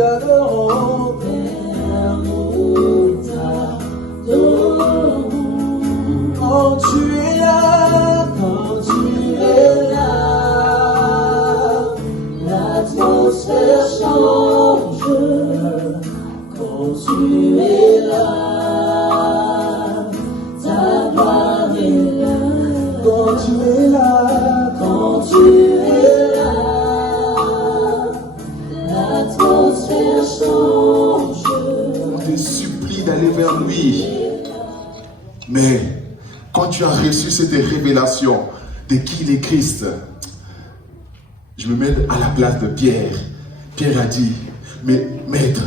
adorons, Père, nous t'adorons. Quand tu es là, l'atmosphère change. Quand tu es là, ta gloire est là. Quand tu es là, l'atmosphère change. On te supplie d'aller vers lui. Mais quand tu as reçu cette révélation de qui il est Christ, je me mets à la place de Pierre. Pierre a dit, mais maître,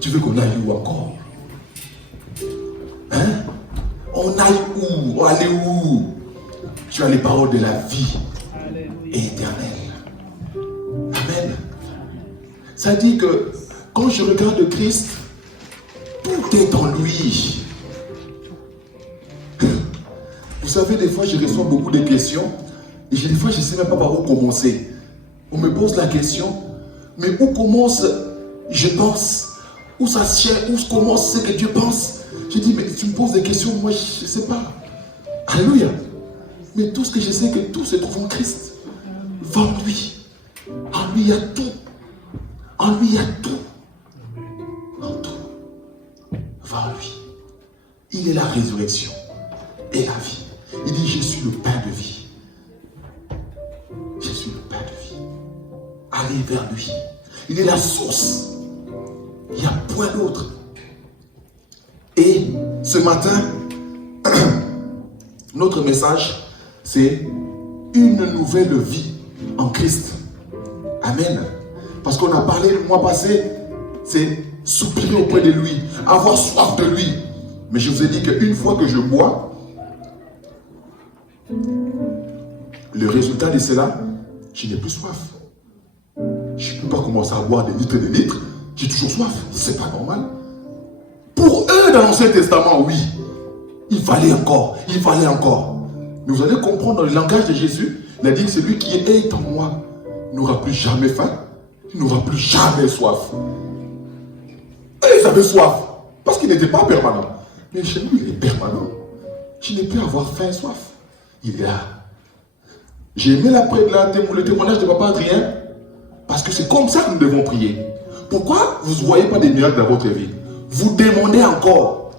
tu veux qu'on aille où encore? Hein? On aille où? On allait où? Tu as les paroles de la vie éternelle. Amen. Ça dit que quand je regarde Christ, tout est en lui. Vous savez, des fois, je reçois beaucoup de questions et des fois, je ne sais même pas par où commencer. On me pose la question, mais où commence, je pense, où ça où commence ce que Dieu pense? Je dis, mais tu me poses des questions, moi, je ne sais pas. Alléluia. Mais tout ce que je sais, que tout se trouve en Christ. Va en lui. En lui, il y a tout. En lui, il y a tout. En tout. Va en lui. Il est la résurrection et la vie. Il dit, je suis le pain de vie. Je suis le pain de vie. Allez vers lui. Il est la source. Il n'y a point d'autre. Et ce matin, notre message, c'est une nouvelle vie en Christ. Amen. Parce qu'on a parlé le mois passé, c'est soupirer auprès de lui, avoir soif de lui. Mais je vous ai dit qu'une fois que je bois, le résultat de cela, je n'ai plus soif. Je ne peux pas commencer à boire des litres et des litres. J'ai toujours soif. C'est pas normal. Pour eux, dans l'Ancien Testament, oui. Il fallait encore. Il fallait encore. Mais vous allez comprendre dans le langage de Jésus, il a dit que celui qui est en moi n'aura plus jamais faim. Il n'aura plus jamais soif. Et ils avaient soif. Parce qu'il n'était pas permanent. Mais chez nous, il est permanent. Je n'ai plus à avoir faim et soif. Il est là. J'ai aimé le témoignage de Papa Adrien. Parce que c'est comme ça que nous devons prier. Pourquoi vous ne voyez pas des miracles dans votre vie? Vous demandez encore.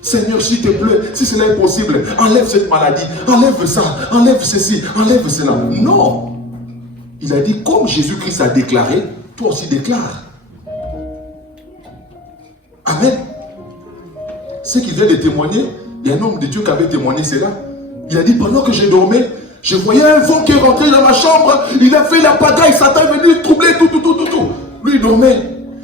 Seigneur, s'il te plaît, si cela est possible, enlève cette maladie, enlève ça, enlève ceci, enlève cela. Non. Il a dit, comme Jésus-Christ a déclaré, toi aussi déclare. Amen. Ce qui vient de témoigner, il y a un homme de Dieu qui avait témoigné cela. Il a dit, pendant que je dormais, je voyais un vent qui est rentré dans ma chambre. Il a fait la pagaille. Satan est venu troubler tout. Lui, il dormait.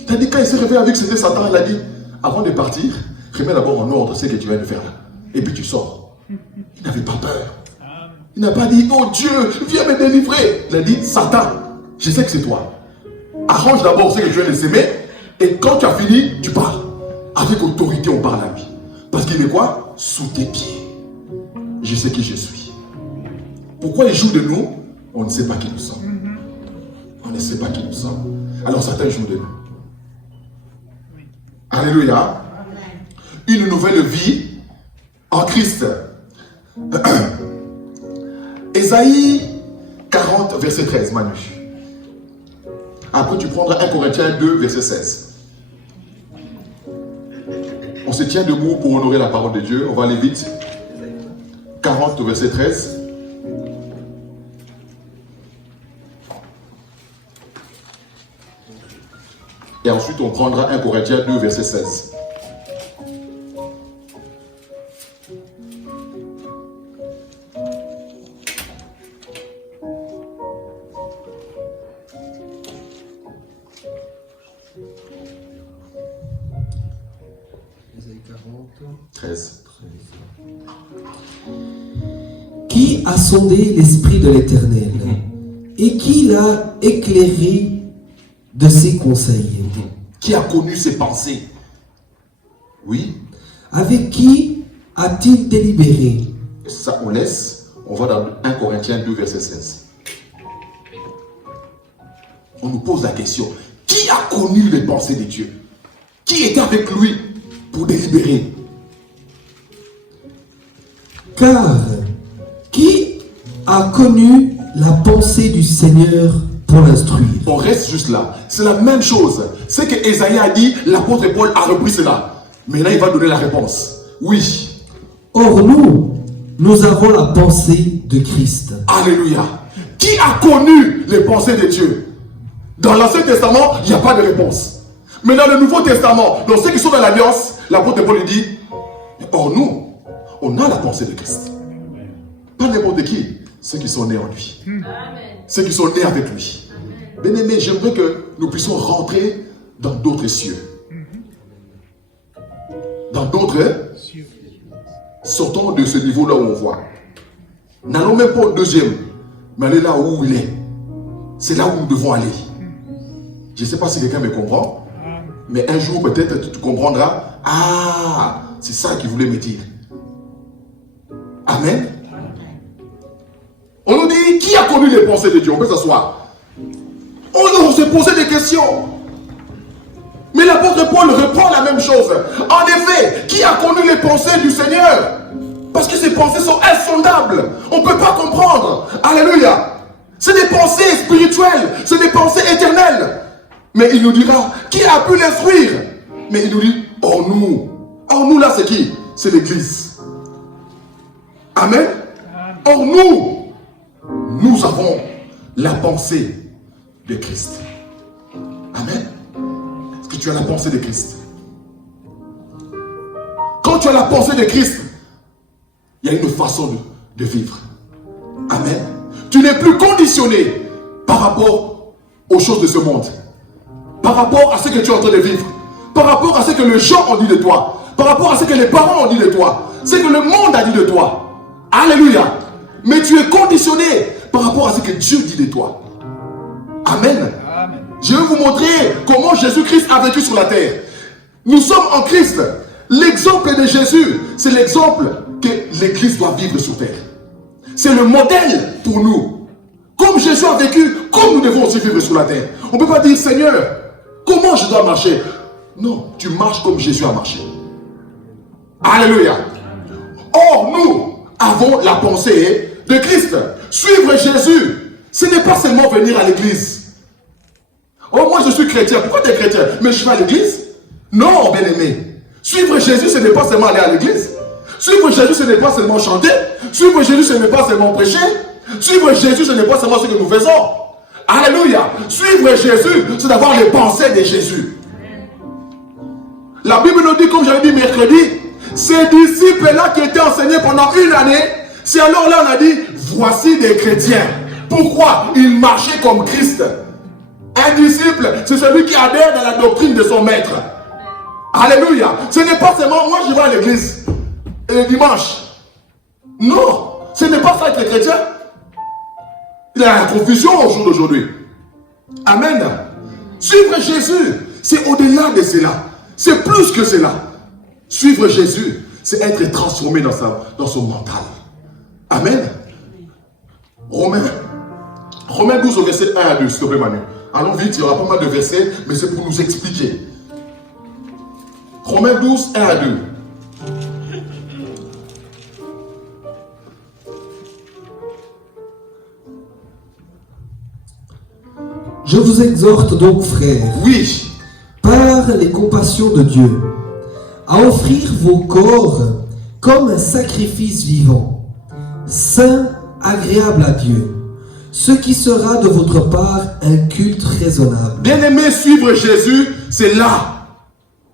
Il a dit, quand il s'est réveillé avec c'était Satan, il a dit, avant de partir, remets d'abord en ordre ce que tu viens de faire là. Et puis tu sors. Il n'avait pas peur. Il n'a pas dit, oh Dieu, viens me délivrer. Il a dit, Satan, je sais que c'est toi. Arrange d'abord ce que je viens de s'aimer. Et quand tu as fini, tu parles. Avec autorité, on parle à lui. Parce qu'il est quoi? Sous tes pieds. Je sais qui je suis. Pourquoi il joue de nous? On ne sait pas qui nous sommes. On ne sait pas qui nous sommes. Alors Satan joue de nous. Alléluia. Une nouvelle vie en Christ. Ésaïe 40, verset 13, Manu. Après, tu prendras 1 Corinthiens 2, verset 16. On se tient debout pour honorer la parole de Dieu. On va aller vite. 40, verset 13. Et ensuite, on prendra 1 Corinthiens 2, verset 16. Ésaïe 40, 13. Qui a sondé l'esprit de l'Éternel et qui l'a éclairé de ses conseils? Qui a connu ses pensées? Oui. Avec qui a-t-il délibéré? Ça, on laisse. On va dans 1 Corinthiens 2, verset 16. On nous pose la question. connu les pensées de Dieu? Qui était avec lui pour délibérer? Car qui a connu la pensée du Seigneur pour l'instruire? On reste juste là. C'est la même chose. C'est que Ésaïe a dit, l'apôtre Paul a repris cela. Maintenant, il va donner la réponse. Oui. Or nous avons la pensée de Christ. Alléluia. Qui a connu les pensées de Dieu? Dans l'Ancien Testament, il n'y a pas de réponse. Mais dans le Nouveau Testament, dans ceux qui sont dans l'Alliance, l'apôtre Paul lui dit, or nous, on a la pensée de Christ. Pas n'importe qui, ceux qui sont nés en lui. Amen. Ceux qui sont nés avec lui. Bien-aimés, j'aimerais que nous puissions rentrer dans d'autres cieux. Dans d'autres, sortons de ce niveau-là où on voit. N'allons même pas au deuxième, mais allez là où il est. C'est là où nous devons aller. Je ne sais pas si quelqu'un me comprend, mais un jour peut-être tu comprendras. Ah, c'est ça qu'il voulait me dire. Amen. On nous dit, qui a connu les pensées de Dieu? On peut s'asseoir. On s'est posé des questions. Mais l'apôtre Paul reprend la même chose. En effet, qui a connu les pensées du Seigneur? Parce que ces pensées sont insondables. On ne peut pas comprendre. Alléluia. C'est des pensées spirituelles. C'est des pensées éternelles. Mais il nous dira, qui a pu l'instruire? Mais il nous dit, oh nous. Oh nous là, c'est qui? C'est l'Église. Amen. Or nous avons la pensée de Christ. Amen. Est-ce que tu as la pensée de Christ? Quand tu as la pensée de Christ, il y a une façon de vivre. Amen. Tu n'es plus conditionné par rapport aux choses de ce monde. Par rapport à ce que tu es en train de vivre. Par rapport à ce que les gens ont dit de toi. Par rapport à ce que les parents ont dit de toi. Ce que le monde a dit de toi. Alléluia. Mais tu es conditionné par rapport à ce que Dieu dit de toi. Amen. Amen. Je vais vous montrer comment Jésus-Christ a vécu sur la terre. Nous sommes en Christ. L'exemple de Jésus, c'est l'exemple que l'Église doit vivre sur terre. C'est le modèle pour nous. Comme Jésus a vécu, comme nous devons aussi vivre sur la terre. On ne peut pas dire, Seigneur, comment je dois marcher? Non, tu marches comme Jésus a marché. Alléluia. Or, nous avons la pensée de Christ. Suivre Jésus, ce n'est pas seulement venir à l'église. Oh, moi je suis chrétien. Pourquoi tu es chrétien? Mais je vais à l'église? Non, bien-aimé. Suivre Jésus, ce n'est pas seulement aller à l'église. Suivre Jésus, ce n'est pas seulement chanter. Suivre Jésus, ce n'est pas seulement prêcher. Suivre Jésus, ce n'est pas seulement ce que nous faisons. Alléluia. Suivre Jésus, c'est d'avoir les pensées de Jésus. La Bible nous dit, comme j'avais dit mercredi, ces disciples-là qui étaient enseignés pendant une année, c'est alors là on a dit, voici des chrétiens. Pourquoi? Ils marchaient comme Christ. Un disciple, c'est celui qui adhère dans la doctrine de son maître. Alléluia. Ce n'est pas seulement, moi je vais à l'église, et le dimanche. Non, ce n'est pas ça être chrétien. Il y a la confusion au jour d'aujourd'hui. Amen. Suivre Jésus, c'est au-delà de cela. C'est plus que cela. Suivre Jésus, c'est être transformé dans son mental. Amen. Romains 12 au verset 1 à 2, s'il te plaît Manu. Allons vite, il y aura pas mal de versets, mais c'est pour nous expliquer. Romains 12, 1 à 2. Je vous exhorte donc, frères, oui, par les compassions de Dieu, à offrir vos corps comme un sacrifice vivant, saint, agréable à Dieu, ce qui sera de votre part un culte raisonnable. Bien-aimé, suivre Jésus, c'est là.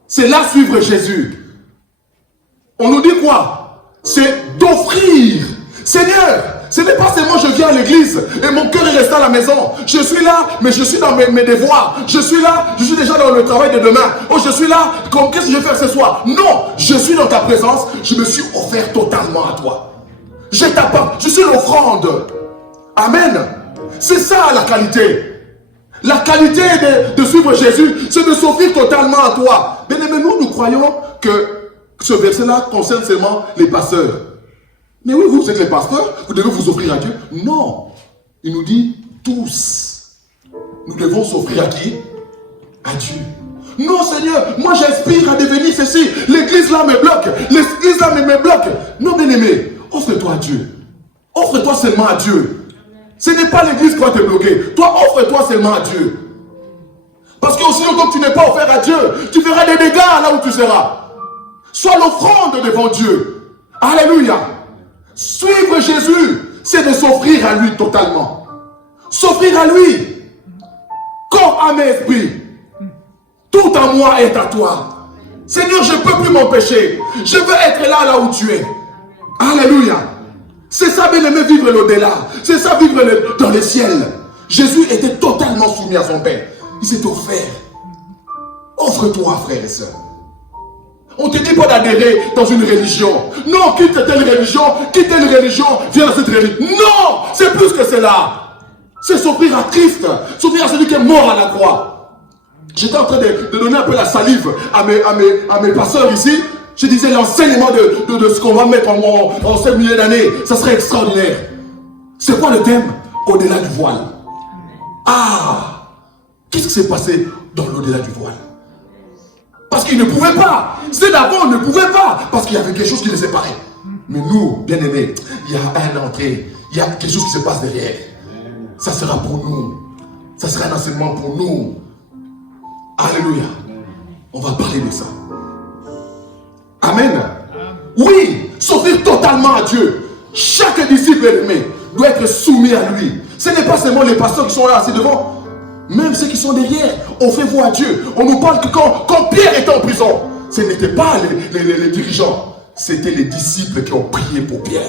C'est là suivre Jésus. On nous dit quoi? C'est d'offrir. Seigneur, ce n'est pas seulement je viens à l'église et mon cœur est resté à la maison. Je suis là, mais je suis dans mes devoirs. Je suis là, je suis déjà dans le travail de demain. Oh, je suis là, qu'est-ce que je vais faire ce soir? Non, je suis dans ta présence. Je me suis offert totalement à toi. Je t'apporte, je suis l'offrande. Amen. C'est ça la qualité. La qualité de suivre Jésus, c'est de s'offrir totalement à toi. Bien aimé, nous croyons que ce verset-là concerne seulement les pasteurs. Mais oui, vous êtes les pasteurs, vous devez vous offrir à Dieu. Non. Il nous dit tous. Nous devons s'offrir à qui? à Dieu. Non Seigneur, moi j'aspire à devenir ceci. L'église là me bloque. L'église là me bloque. Non bien-aimé, offre-toi à Dieu. Offre-toi seulement à Dieu. Ce n'est pas l'église qui va te bloquer. Toi, offre-toi seulement à Dieu. Parce que aussi longtemps que tu n'es pas offert à Dieu, tu feras des dégâts là où tu seras. Sois l'offrande devant Dieu. Alléluia. Suivre Jésus, c'est de s'offrir à lui totalement. S'offrir à lui. Corps, âme et esprit. Tout en moi est à toi. Seigneur, je ne peux plus m'empêcher. Je veux être là où tu es. Alléluia. C'est ça, bien-aimé, vivre l'au-delà. C'est ça, vivre dans les ciels. Jésus était totalement soumis à son Père. Il s'est offert. Offre-toi, frères et sœurs. On ne te dit pas d'adhérer dans une religion. Non, quitte telle religion, viens dans cette religion. Non, c'est plus que cela. C'est s'offrir à Christ, s'offrir à celui qui est mort à la croix. J'étais en train de donner un peu la salive à mes pasteurs ici. Je disais l'enseignement de ce qu'on va mettre en 5 milliers d'années. Ça serait extraordinaire. C'est quoi le thème? Au-delà du voile. Ah! Qu'est-ce qui s'est passé dans l'au-delà du voile? Parce qu'ils ne pouvaient pas. Ceux d'avant ne pouvaient pas. Parce qu'il y avait quelque chose qui les séparait. Mais nous, bien aimés, il y a un entrée. Il y a quelque chose qui se passe derrière. Ça sera pour nous. Ça sera un enseignement pour nous. Alléluia. On va parler de ça. Amen. Oui, s'offrir totalement à Dieu. Chaque disciple aimé doit être soumis à lui. Ce n'est pas seulement les pasteurs qui sont là assis devant. Même ceux qui sont derrière, offrez-vous à Dieu. On nous parle que quand Pierre était en prison, ce n'étaient pas les dirigeants, c'était les disciples qui ont prié pour Pierre.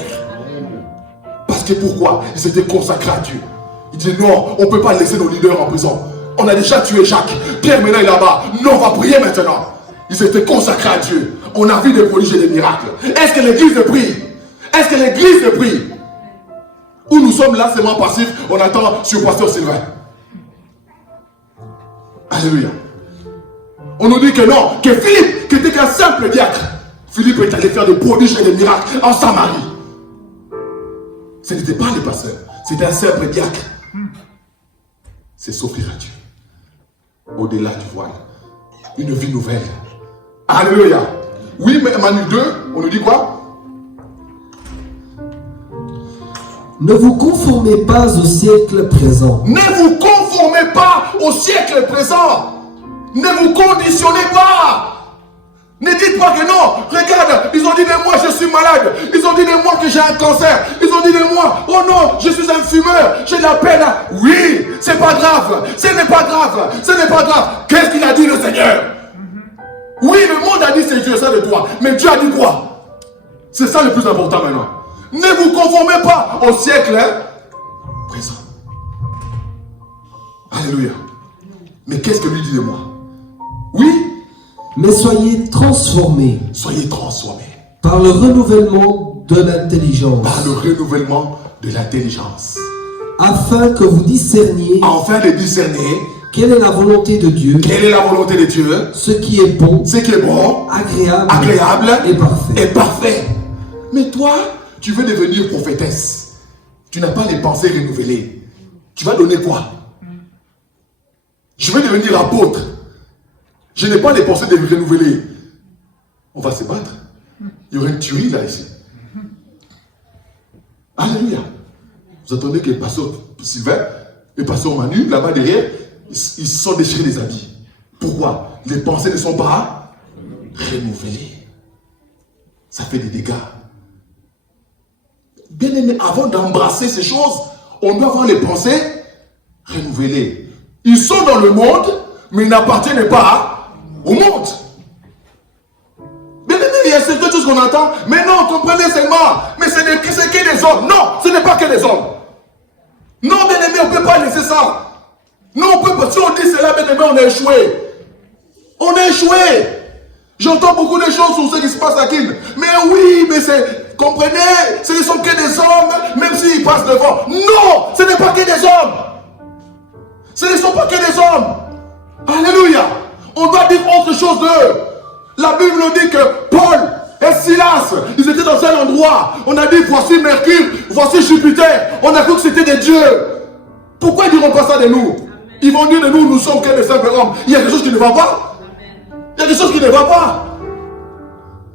Parce que pourquoi? Ils s'étaient consacrés à Dieu. Ils disaient non, on ne peut pas laisser nos leaders en prison. On a déjà tué Jacques. Pierre maintenant est là-bas. Non, on va prier maintenant. Ils étaient consacrés à Dieu. On a vu des prodiges et des miracles. Est-ce que l'église le prie? Est-ce que l'église le prie? Ou nous sommes là seulement passifs, on attend sur Pasteur Sylvain. Alléluia. On nous dit que non, que Philippe, qui était qu'un simple diacre, Philippe est allé faire des prodiges et des miracles en Samarie. Ce n'était pas les pasteurs, c'était un simple diacre. C'est s'offrir à Dieu. Au-delà du voile. Une vie nouvelle. Alléluia. Oui, mais Manu 2, on nous dit quoi? Ne vous conformez pas au siècle présent. Ne vous conformez pas au siècle présent. Ne vous conditionnez pas. Ne dites pas que non. Regarde, ils ont dit de moi je suis malade. Ils ont dit de moi que j'ai un cancer. Ils ont dit de moi, oh non, je suis un fumeur. J'ai de la peine. Oui, c'est pas grave. Ce n'est pas grave. Ce n'est pas grave. Qu'est-ce qu'il a dit le Seigneur? Oui, le monde a dit c'est Dieu, ça de toi. Mais Dieu a dit quoi? C'est ça le plus important maintenant. Ne vous conformez pas au siècle présent. Alléluia. Mais qu'est-ce que lui dit de moi? Oui. Mais soyez transformés. Soyez transformés. Par le renouvellement de l'intelligence. Par le renouvellement de l'intelligence. Afin que vous discerniez. Afin de discerner. Quelle est la volonté de Dieu? Quelle est la volonté de Dieu? Ce qui est bon. Ce qui est bon. Agréable. Et parfait. Et parfait. Mais toi, tu veux devenir prophétesse. Tu n'as pas les pensées renouvelées. Tu vas donner quoi? Je veux devenir apôtre. Je n'ai pas les pensées renouvelées. On va se battre. Il y aura une tuerie là ici. Alléluia. Vous entendez que le pasteur Sylvain et le pasteur Manu, là-bas derrière, ils se sont déchirés les habits. Pourquoi? Les pensées ne sont pas renouvelées. Ça fait des dégâts. Bien aimé, avant d'embrasser ces choses, on doit avoir les pensées renouvelées. Ils sont dans le monde, mais ils n'appartiennent pas au monde. Bien aimé, il y a certaines choses qu'on entend, mais non, comprenez seulement, mais c'est que des hommes. Non, ce n'est pas que des hommes. Non, bien aimé, on ne peut pas laisser ça. Non, on peut pas. Si on dit cela, bien aimé, on a échoué. On a échoué. J'entends beaucoup de choses sur ce qui se passe à Kin. Mais oui, mais c'est... Comprenez, ce ne sont que des hommes, même s'ils passent devant. Non, ce n'est pas que des hommes. Ce ne sont pas que des hommes. Alléluia. On doit dire autre chose d'eux. La Bible nous dit que Paul et Silas, ils étaient dans un endroit. On a dit, voici Mercure, voici Jupiter. On a cru que c'était des dieux. Pourquoi ils ne diront pas ça de nous? Ils vont dire de nous, nous sommes que des simples hommes. Il y a des choses qui ne vont pas. Il y a des choses qui ne vont pas.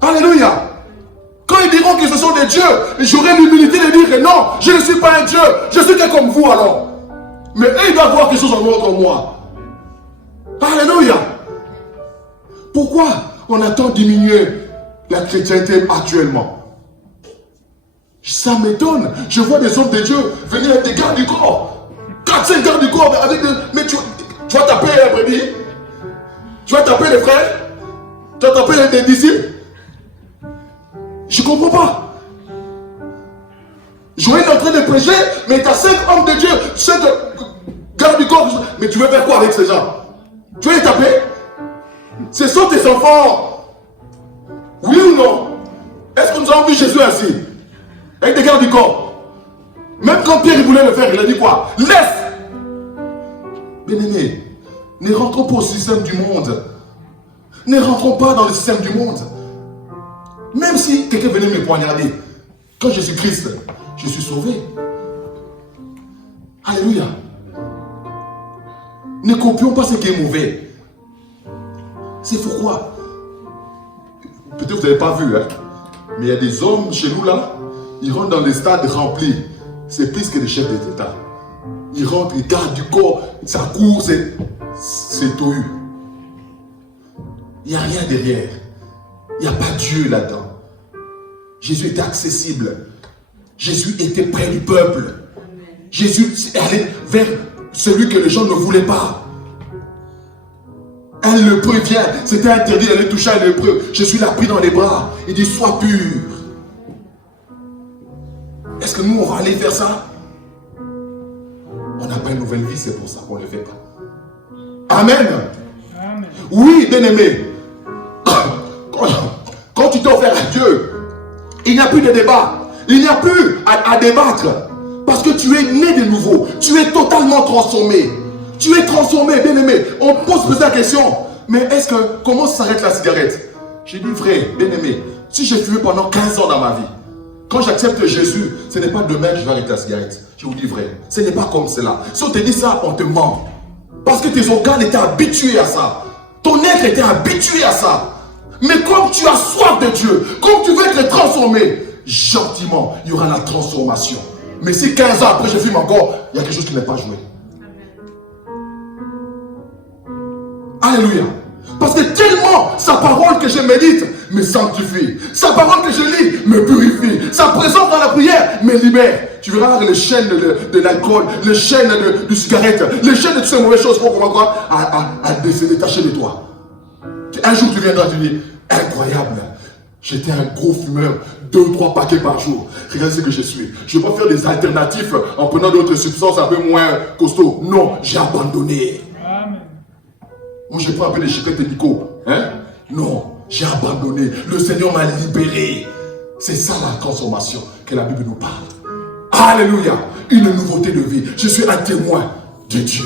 Alléluia. Quand ils diront que ce sont des dieux, j'aurai l'humilité de dire que non, je ne suis pas un dieu. Je suis que comme vous alors. Mais eux, ils doivent voir quelque chose en moi comme moi. Alléluia. Pourquoi on attend diminuer la chrétienté actuellement? Ça m'étonne. Je vois des hommes de Dieu venir avec des gardes du corps. 4-5 gardes du corps avec des... Mais tu vas taper un brebis? Tu vas taper les frères? Tu vas taper des disciples? Je ne comprends pas. Joël est en train de prêcher, mais tu as 5 hommes de Dieu, 5 gardes du corps. Mais tu veux faire quoi avec ces gens? Tu veux les taper? Ce sont tes enfants. Oui ou non? Est-ce que nous avons vu Jésus ainsi? Avec des gardes du corps. Même quand Pierre il voulait le faire, il a dit quoi? Laisse! Bien-aimés, ne rentrons pas au système du monde. Ne rentrons pas dans le système du monde. Même si quelqu'un venait me poignarder, quand je suis Christ, je suis sauvé. Alléluia. Ne copions pas ce qui est mauvais. C'est pourquoi. Peut-être que vous n'avez pas vu, hein, mais il y a des hommes chez nous là, ils rentrent dans des stades remplis. C'est plus que des chefs d'État. Ils rentrent, ils gardent du corps, ça court, c'est tohu. Il n'y a rien derrière. Il n'y a pas Dieu là-dedans. Jésus était accessible. Jésus était près du peuple. Jésus allait vers celui que les gens ne voulaient pas. Un lépreux vient, c'était interdit d'aller toucher un lépreux. Jésus l'a pris dans les bras. Il dit, sois pur. Est-ce que nous, on va aller faire ça? On n'a pas une nouvelle vie, c'est pour ça qu'on ne le fait pas. Amen. Amen. Oui, bien-aimé. Quand tu t'es offert à Dieu, il n'y a plus de débat. Il n'y a plus à débattre. Parce que tu es né de nouveau. Tu es totalement transformé. Tu es transformé, bien-aimé. On pose la question. Mais comment s'arrête la cigarette? J'ai dit, frère, bien-aimé, si j'ai fumé pendant 15 ans dans ma vie, quand j'accepte Jésus, ce n'est pas demain que je vais arrêter la cigarette. Je vous dis vrai. Ce n'est pas comme cela. Si on te dit ça, on te ment. Parce que tes organes étaient habitués à ça. Ton être était habitué à ça. Mais comme tu as soif de Dieu, comme tu veux être transformé, gentiment, il y aura la transformation. Mais si 15 ans après je fume encore, il y a quelque chose qui n'est pas joué. Alléluia. Parce que tellement sa parole que je médite me sanctifie. Sa parole que je lis me purifie. Sa présence dans la prière me libère. Tu verras les chaînes de l'alcool, les chaînes de cigarettes, les chaînes de toutes ces mauvaises choses pour commencer à se détacher de toi. Un jour tu viendras te dire, incroyable, j'étais un gros fumeur, 2 ou 3 paquets par jour. Regardez ce que je suis. Je ne vais pas faire des alternatifs en prenant d'autres substances un peu moins costauds. Non, j'ai abandonné. Amen. Moi je prends un peu des chipettes et Nico. Hein? Non, j'ai abandonné. Le Seigneur m'a libéré. C'est ça la transformation que la Bible nous parle. Alléluia. Une nouveauté de vie. Je suis un témoin de Dieu.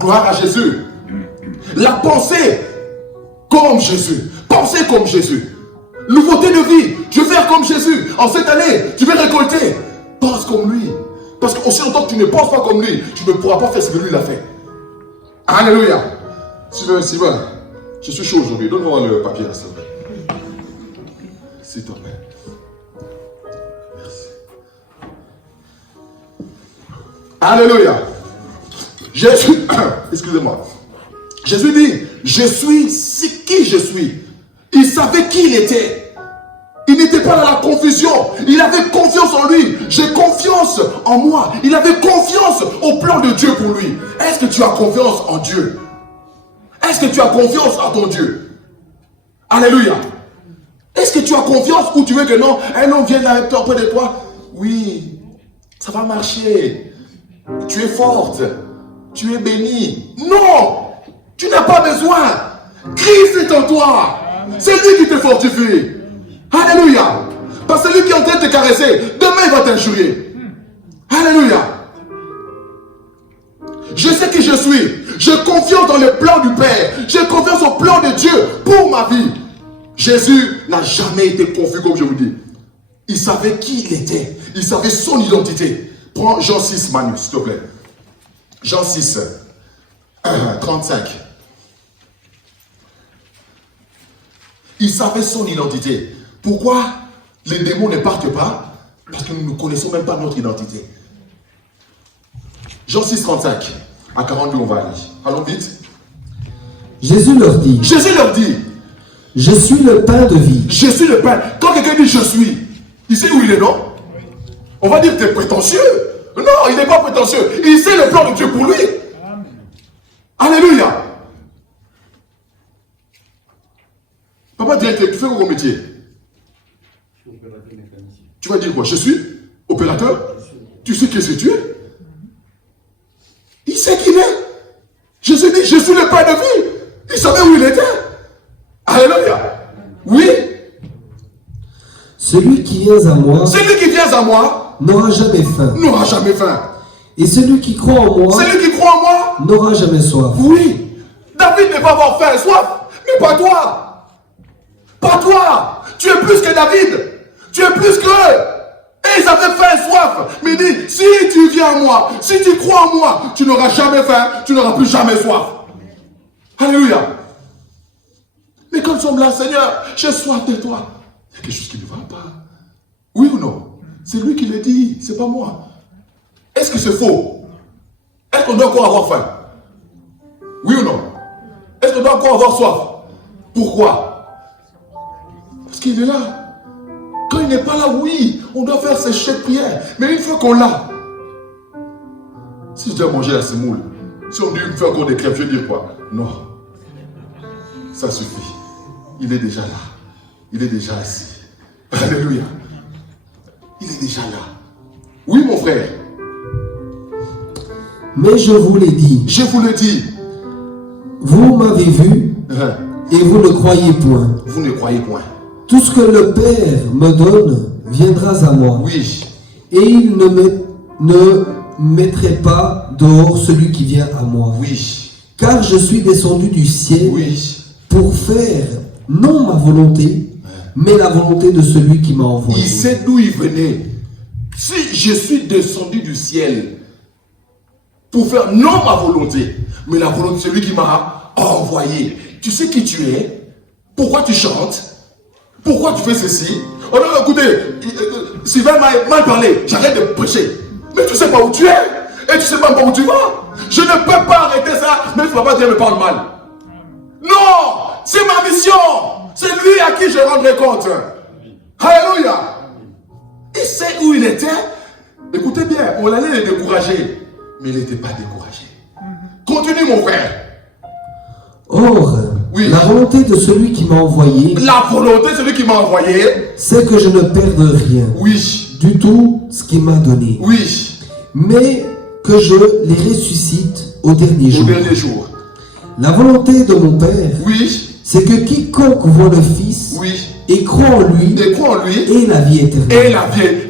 Gloire à Jésus. La pensée comme Jésus. Pensez comme Jésus. Nouveauté de vie. Je vais faire comme Jésus. En cette année, tu vais récolter. Pense comme lui. Parce qu'aussi longtemps que tu ne penses pas comme lui, tu ne pourras pas faire ce que lui l'a fait. Alléluia. Sylvain, je suis chaud aujourd'hui. Donne-moi le papier, s'il te plaît. S'il te plaît. Merci. Alléluia. Jésus, excusez-moi. Jésus dit, je suis qui je suis. Il savait qui il était. Il n'était pas dans la confusion. Il avait confiance en lui. J'ai confiance en moi. Il avait confiance au plan de Dieu pour lui. Est-ce que tu as confiance en Dieu? Est-ce que tu as confiance en ton Dieu? Alléluia. Est-ce que tu as confiance ou tu veux que non, un homme vienne auprès de toi? Oui, ça va marcher. Tu es forte. Tu es bénie. Non! Tu n'as pas besoin. Christ est en toi. C'est lui qui te fortifie. Alléluia. Parce que celui qui est en train de te caresser, demain il va t'injurier. Alléluia. Je sais qui je suis. J'ai confiance dans le plan du Père. J'ai confiance au plan de Dieu pour ma vie. Jésus n'a jamais été confus, comme je vous dis. Il savait qui il était. Il savait son identité. Prends Jean 6, Manu, s'il te plaît. Jean 6, 35. Il savait son identité. Pourquoi les démons ne partent pas? Parce que nous ne connaissons même pas notre identité. Jean 6, 35. À 42, on va aller. Allons vite. Jésus leur dit, je suis le pain de vie. Je suis le pain. Quand quelqu'un dit je suis, il sait où il est, non? On va dire que tu es prétentieux. Non, il n'est pas prétentieux. Il sait le plan de Dieu pour lui. Alléluia. Papa directeur, tu fais quoi au métier? Tu vas dire quoi? Je suis opérateur. Tu sais qui c'est tu es? Il sait qui il est. Jésus dit, je suis le pain de vie. Il savait où il était. Alléluia. Oui. Celui qui vient à moi n'aura jamais faim. N'aura jamais faim. Et celui qui croit en moi n'aura jamais soif. Oui. David ne va avoir faim et soif. Mais pas toi. Pas toi. Tu es plus que David. Tu es plus qu'eux. Et ils avaient faim et soif. Mais il dit, si tu viens à moi, si tu crois en moi, tu n'auras jamais faim, tu n'auras plus jamais soif. Alléluia. Mais quand nous sommes là, Seigneur, j'ai soif de toi. Il y a quelque chose qui ne va pas. Oui ou non? C'est lui qui le dit, c'est pas moi. Est-ce que c'est faux? Est-ce qu'on doit encore avoir faim? Oui ou non? Est-ce qu'on doit encore avoir soif? Pourquoi? Parce qu'il est là. Quand il n'est pas là, oui, on doit faire ses chèques prières. Mais une fois qu'on l'a, si je dois manger la semoule, si on dit me fait encore des crêpes, je vais dire quoi? Non. Ça suffit. Il est déjà là. Il est déjà assis. Alléluia. Il est déjà là. Oui, mon frère. Mais je vous l'ai dit. Je vous le dis. Vous m'avez vu et vous ne croyez point. Vous ne croyez point. Tout ce que le Père me donne viendra à moi. Oui. Et il ne mettrait pas dehors celui qui vient à moi. Oui. Car je suis descendu du ciel pour faire non ma volonté, mais la volonté de celui qui m'a envoyé. Il sait d'où il venait. Si je suis descendu du ciel pour faire non ma volonté, mais la volonté de celui qui m'a envoyé. Tu sais qui tu es? Pourquoi tu chantes? Pourquoi tu fais ceci? Oh non, écoutez, Sylvain m'a mal parlé, j'arrête de prêcher. Mais tu sais pas où tu es, et tu sais même pas où tu vas. Je ne peux pas arrêter ça, mais tu ne vas pas dire me parle mal. Non, c'est ma mission. C'est lui à qui je rendrai compte. Alléluia. Il sait où il était. Écoutez bien, on allait le décourager, mais il n'était pas découragé. Continue mon frère. Or, la volonté de celui qui m'a envoyé, c'est que je ne perde rien du tout ce qu'il m'a donné, mais que je les ressuscite au dernier jour. La volonté de mon Père, c'est que quiconque voit le Fils et croit en lui, ait la vie éternelle.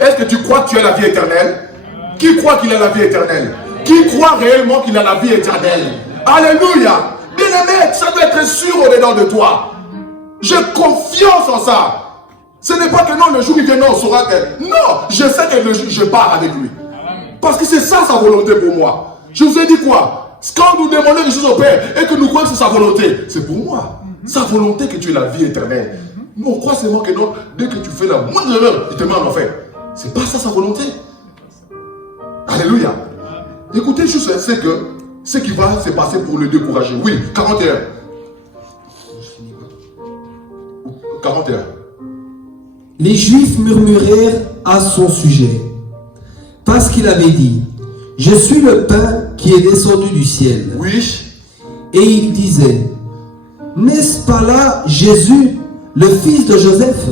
Est-ce que tu crois que tu as la vie éternelle? Qui croit qu'il a la vie éternelle? Qui croit réellement qu'il a la vie éternelle? Alléluia. Bien-aimé, ça doit être sûr au-dedans de toi. J'ai confiance en ça. Ce n'est pas que non, le jour où il vient, non, on saura que... Non, je sais que le jour, je pars avec lui. Parce que c'est ça sa volonté pour moi. Je vous ai dit quoi? Quand nous demandons des choses au Père et que nous croyons que c'est sa volonté, c'est pour moi. Sa volonté que tu aies la vie éternelle. Nous, on croit seulement que non, dès que tu fais la moindre erreur, il te met en enfer. C'est pas ça sa volonté. Alléluia. Écoutez juste ce qui va se passer pour le décourager. Oui, 41. 41. Les Juifs murmurèrent à son sujet, parce qu'il avait dit, je suis le pain qui est descendu du ciel. Et il disait, n'est-ce pas là Jésus, le fils de Joseph,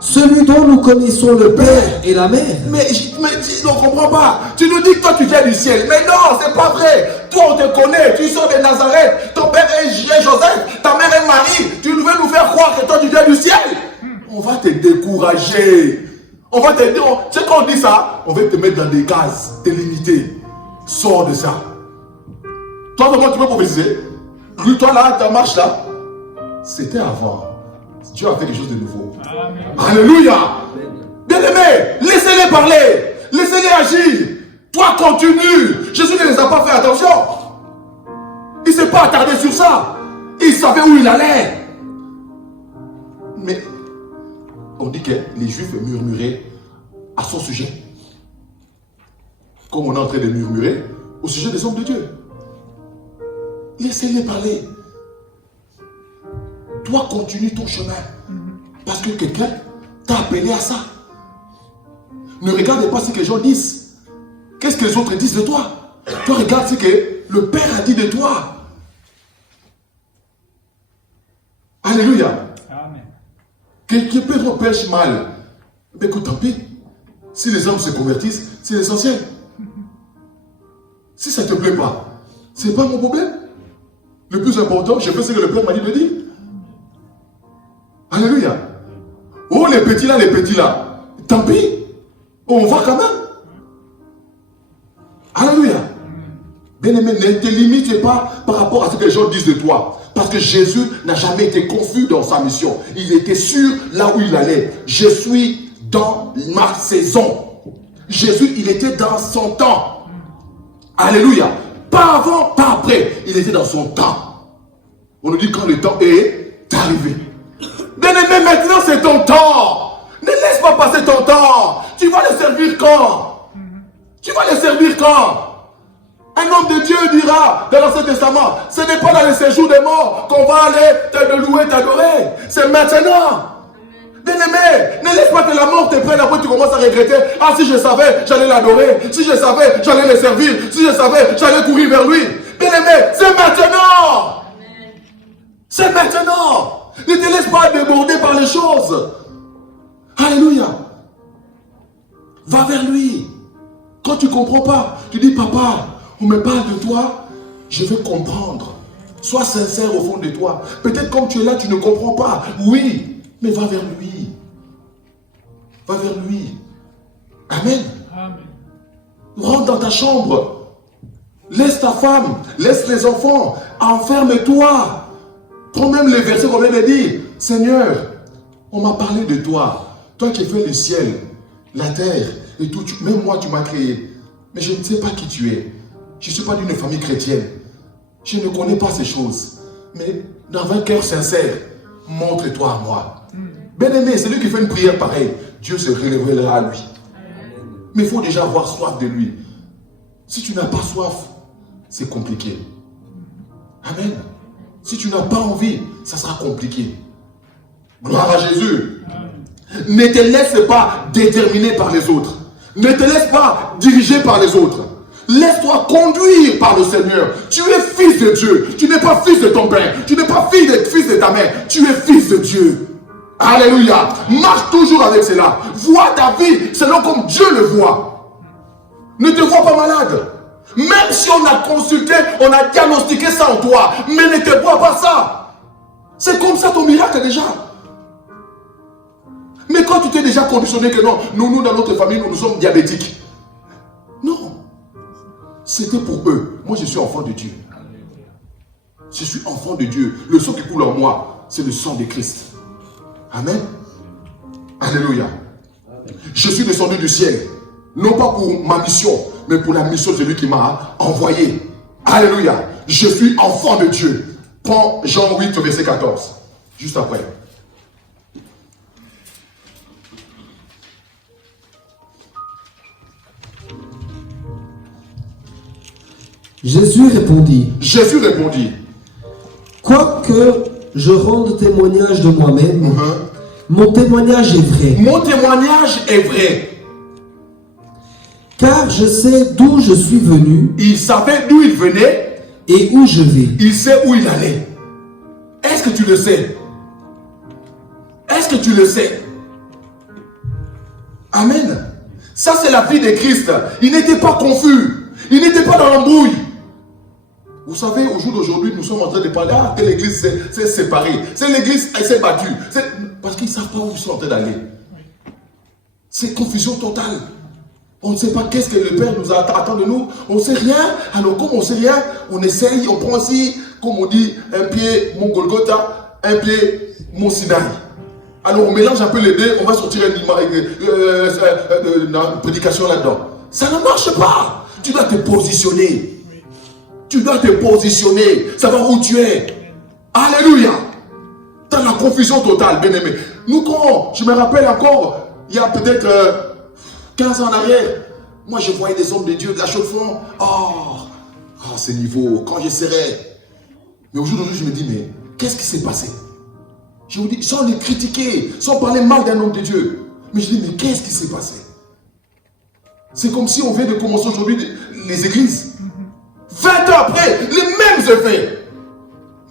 celui dont nous connaissons le père et la mère? Mais on ne comprend pas. Tu nous dis que toi tu viens du ciel. Mais non, c'est pas vrai. Toi on te connaît. Tu sors de Nazareth. Ton père est Joseph. Ta mère est Marie. Tu veux nous faire croire que toi tu viens du ciel? On va te décourager. On va te dire, tu sais quand on dit ça, on va te mettre dans des cases délimitées. Sors de ça. Toi vraiment tu peux prophétiser. Toi là, ta marche là, c'était avant. Dieu a fait quelque chose de nouveau. Amen. Alléluia. Bien-aimé, laissez-les parler. Laissez-les agir. Toi, continue. Jésus ne les a pas fait attention. Il ne s'est pas attardé sur ça. Il savait où il allait. Mais on dit que les Juifs murmuraient à son sujet. Comme on est en train de murmurer au sujet des hommes de Dieu. Laissez-les parler. Toi, continue ton chemin. Parce que quelqu'un t'a appelé à ça. Ne regarde pas ce que les gens disent. Qu'est-ce que les autres disent de toi? Toi, regarde ce que le Père a dit de toi. Alléluia. Amen. Quelqu'un peut repêcher mal. Mais écoute, tant pis. Si les hommes se convertissent, c'est l'essentiel. Si ça ne te plaît pas, ce n'est pas mon problème. Le plus important, je fais ce que le Père m'a dit de dire. Alléluia. Oh, les petits là. Tant pis. On va quand même. Alléluia. Bien-aimé, ne te limite pas par rapport à ce que les gens disent de toi. Parce que Jésus n'a jamais été confus dans sa mission. Il était sûr là où il allait. Je suis dans ma saison. Jésus, il était dans son temps. Alléluia. Pas avant, pas après. Il était dans son temps. On nous dit quand le temps est arrivé. Bien-aimé, maintenant c'est ton temps. Ne laisse pas passer ton temps. Tu vas le servir quand? Tu vas le servir quand? Un homme de Dieu dira dans l'Ancien Testament, ce n'est pas dans le séjour des morts qu'on va aller te louer, t'adorer. C'est maintenant. Bien-aimé, ne laisse pas que la mort te prenne, après tu commences à regretter. Ah, si je savais, j'allais l'adorer. Si je savais, j'allais le servir. Si je savais, j'allais courir vers lui. Bien-aimé, c'est maintenant. C'est maintenant. Ne te laisse pas déborder par les choses. Alléluia. Va vers lui. Quand tu ne comprends pas, tu dis, papa, on me parle de toi, je veux comprendre. Sois sincère au fond de toi. Peut-être comme tu es là, tu ne comprends pas. Oui, mais va vers lui. Va vers lui. Amen. Amen. Rentre dans ta chambre. Laisse ta femme, laisse les enfants. Enferme-toi. Prends même les versets qu'on vient de dire. Seigneur, on m'a parlé de toi. Toi qui fais le ciel, la terre et tout. Même moi, tu m'as créé. Mais je ne sais pas qui tu es. Je ne suis pas d'une famille chrétienne. Je ne connais pas ces choses. Mais dans un cœur sincère, montre-toi à moi. Bien-aimé, celui qui fait une prière pareille, Dieu se révélera à lui. Mais il faut déjà avoir soif de lui. Si tu n'as pas soif, c'est compliqué. Amen. Si tu n'as pas envie, ça sera compliqué. Gloire à Jésus. Ne te laisse pas déterminer par les autres. Ne te laisse pas diriger par les autres. Laisse-toi conduire par le Seigneur. Tu es fils de Dieu. Tu n'es pas fils de ton père. Tu n'es pas fils de ta mère. Tu es fils de Dieu. Alléluia. Marche toujours avec cela. Vois ta vie selon comme Dieu le voit. Ne te vois pas malade. Même si on a consulté, on a diagnostiqué ça en toi. Mais ne te vois pas ça. C'est comme ça ton miracle déjà. Mais quand tu t'es déjà conditionné que non, nous dans notre famille, nous sommes diabétiques. Non. C'était pour eux. Moi, je suis enfant de Dieu. Je suis enfant de Dieu. Le sang qui coule en moi, c'est le sang de Christ. Amen. Alléluia. Je suis descendu du ciel. Non pas pour ma mission, mais pour la mission de celui qui m'a envoyé. Alléluia. Je suis enfant de Dieu. Prends Jean 8, verset 14. Juste après. Jésus répondit. Quoique je rende témoignage de moi-même, mon témoignage est vrai. Mon témoignage est vrai. Car je sais d'où je suis venu. Il savait d'où il venait. Et où je vais. Il sait où il allait. Est-ce que tu le sais? Est-ce que tu le sais? Amen. Ça, c'est la vie de Christ. Il n'était pas confus. Il n'était pas dans l'embrouille. Vous savez, au jour d'aujourd'hui, nous sommes en train de parler. Ah, que l'église s'est séparée. C'est l'église, elle s'est battue. Parce qu'ils ne savent pas où ils sont en train d'aller. C'est confusion totale. On ne sait pas qu'est-ce que le Père nous attend de nous. On ne sait rien. Alors, comme on ne sait rien, on essaye, on prend aussi, comme on dit, un pied mon Golgotha, un pied mon Sinaï. Alors, on mélange un peu les deux, on va sortir une prédication là-dedans. Ça ne marche pas. Tu dois te positionner. Tu dois te positionner, savoir où tu es. Alléluia. Dans la confusion totale, bien aimé. Nous, quand je me rappelle encore, il y a peut-être 15 ans en arrière, moi je voyais des hommes de Dieu, de la chaux de fond. À ce niveau, quand j'essaierai. Mais aujourd'hui, je me dis, mais qu'est-ce qui s'est passé? Je vous dis, sans les critiquer, sans parler mal d'un homme de Dieu. Mais je dis, mais qu'est-ce qui s'est passé? C'est comme si on vient de commencer aujourd'hui les églises. 20 ans après, les mêmes effets.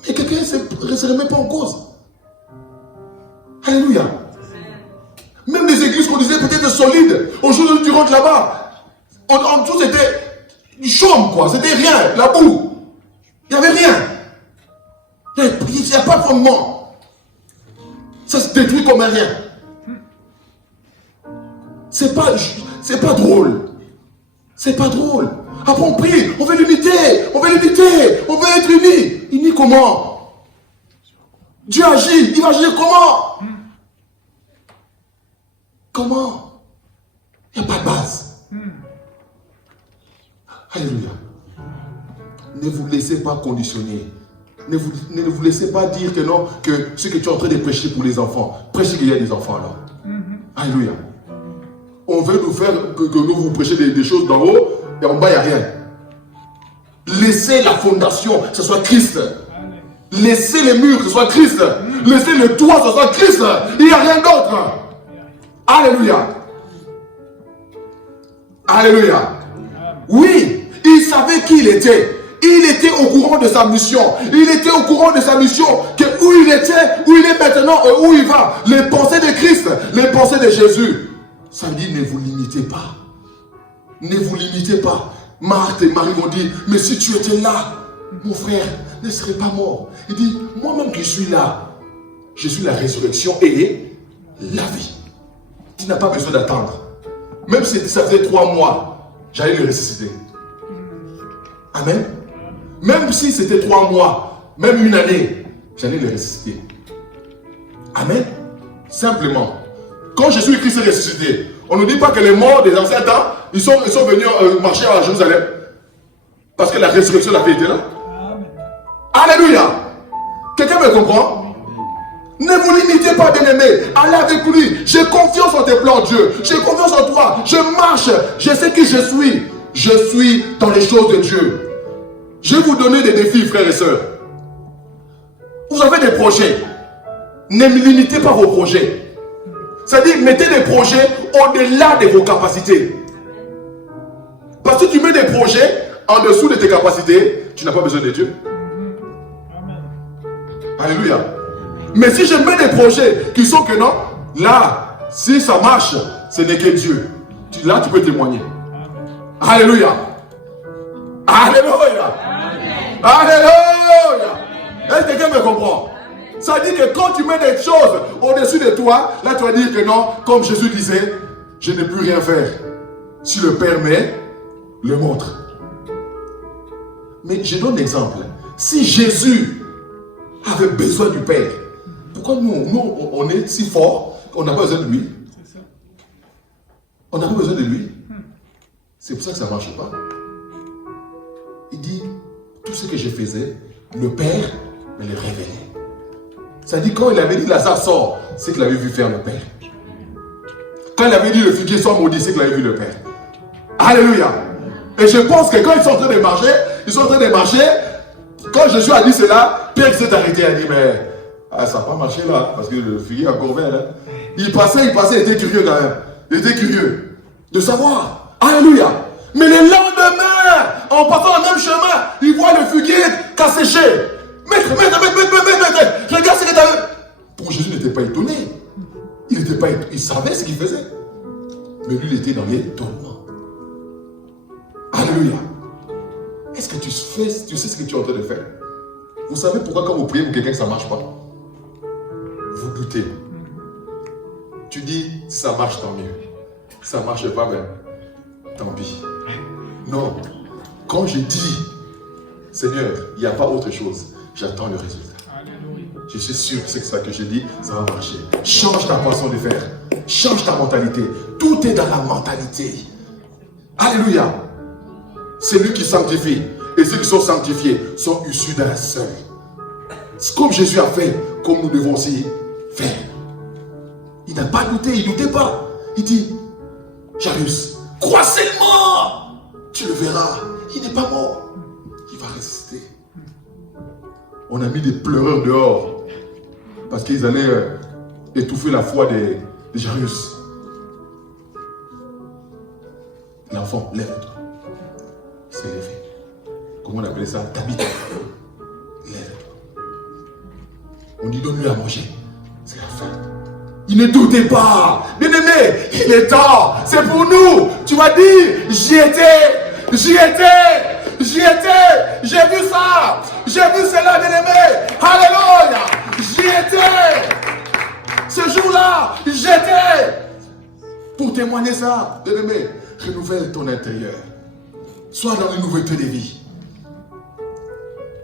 Mais quelqu'un ne se remet pas en cause. Alléluia. Même les églises qu'on disait peut-être solides, aujourd'hui tu rentres là-bas, en dessous c'était du chaume, quoi. C'était rien, la boue. Il n'y avait rien. Il n'y a pas de fondement. Ça se détruit comme un rien. C'est pas drôle. C'est pas drôle. Après on prie, on veut l'unité, on veut l'unité, on veut être unis. Unis comment? Dieu agit, il va agir comment? Comment? Il n'y a pas de base. Alléluia. Ne vous laissez pas conditionner. Ne vous laissez pas dire que non, que ce que tu es en train de prêcher pour les enfants, prêchez qu'il y a des enfants là. Alléluia. On veut nous faire que nous vous prêchiez des choses d'en haut et en bas il n'y a rien. Laissez la fondation, que ce soit Christ. Laissez les murs, que ce soit Christ. Laissez le toit, que ce soit Christ. Il n'y a rien d'autre. Alléluia. Alléluia. Oui, il savait qui il était. Il était au courant de sa mission. Il était au courant de sa mission. Que où il était, où il est maintenant, où il va. Les pensées de Christ, les pensées de Jésus. Ça dit, ne vous limitez pas. Ne vous limitez pas. Marthe et Marie m'ont dit, mais si tu étais là, mon frère ne serait pas mort. Il dit, moi-même qui suis là, je suis la résurrection et la vie. Tu n'as pas besoin d'attendre. Même si ça faisait 3 mois, j'allais le ressusciter. Amen. Même si c'était 3 mois, même 1 année, j'allais le ressusciter. Amen. Simplement. Quand Jésus-Christ est ressuscité, on ne dit pas que les morts des anciens temps, ils sont venus marcher à Jérusalem. Parce que la résurrection avait été là. Alléluia. Quelqu'un me comprend? Ne vous limitez pas, bien-aimé. Allez avec lui. J'ai confiance en tes plans, Dieu. J'ai confiance en toi. Je marche. Je sais qui je suis. Je suis dans les choses de Dieu. Je vais vous donner des défis, frères et sœurs. Vous avez des projets. Ne limitez pas vos projets. C'est-à-dire, mettez des projets au-delà de vos capacités. Parce que tu mets des projets en dessous de tes capacités, tu n'as pas besoin de Dieu. Alléluia. Mais si je mets des projets qui sont que non, là, si ça marche, ce n'est que Dieu. Là, tu peux témoigner. Alléluia. Alléluia. Alléluia. Est-ce que quelqu'un me comprend? Ça dit que quand tu mets des choses au-dessus de toi, là tu vas dire que non, comme Jésus disait, je ne peux rien faire. Si le Père le montre. Mais je donne l'exemple. Si Jésus avait besoin du Père, pourquoi nous on est si forts qu'on n'a pas besoin de lui? On n'a pas besoin de lui. C'est pour ça que ça ne marche pas. Il dit, tout ce que je faisais, le Père me le révélait. Ça dit, quand il avait dit Lazare sort, c'est qu'il avait vu faire le Père. Quand il avait dit le figuier soit maudit, c'est qu'il avait vu le Père. Alléluia. Et je pense que quand ils sont en train de marcher, quand Jésus a dit cela, Pierre s'est arrêté et a dit, mais ça n'a pas marché là, parce que le figuier est encore vert. Hein. Il passait, il était curieux quand même. Il était curieux de savoir. Alléluia. Mais le lendemain, en passant le même chemin, il voit le figuier qu'a séché. Maître, regarde ce que tu as vu. Pour Jésus, il n'était pas étonné. Il savait ce qu'il faisait. Mais lui, il était dans l'étonnement. Alléluia. Est-ce que tu sais ce que tu es en train de faire? Vous savez pourquoi quand vous priez pour quelqu'un que ça ne marche pas? Vous doutez. Tu dis, si ça marche, tant mieux. Si ça ne marche pas, ben, tant pis. Non. Quand je dis, Seigneur, il n'y a pas autre chose, j'attends le résultat. Je suis sûr que c'est ça que je dis, ça va marcher. Change ta façon de faire. Change ta mentalité. Tout est dans la mentalité. Alléluia. Celui qui sanctifie. Et ceux qui sont sanctifiés sont issus d'un seul. Comme Jésus a fait, comme nous devons aussi faire. Il n'a pas douté, il ne doutait pas. Il dit, Jairus, crois seulement, tu le verras. Il n'est pas mort. Il va résister. On a mis des pleureurs dehors parce qu'ils allaient étouffer la foi de Jairus. L'enfant, lève-toi. Il s'est levé. Comment on appelait ça? Tabitha. Lève-toi. On dit donne-lui à manger. C'est la fin. Il ne doutait pas. Bien-aimé, il est temps. C'est pour nous. Tu vas dire, j'y étais. J'ai vu ça. J'ai vu cela, bien-aimé. Alléluia. J'y étais. Ce jour-là, j'étais. Pour témoigner ça, bien-aimé, renouvelle ton intérieur. Sois dans une nouveauté de vie.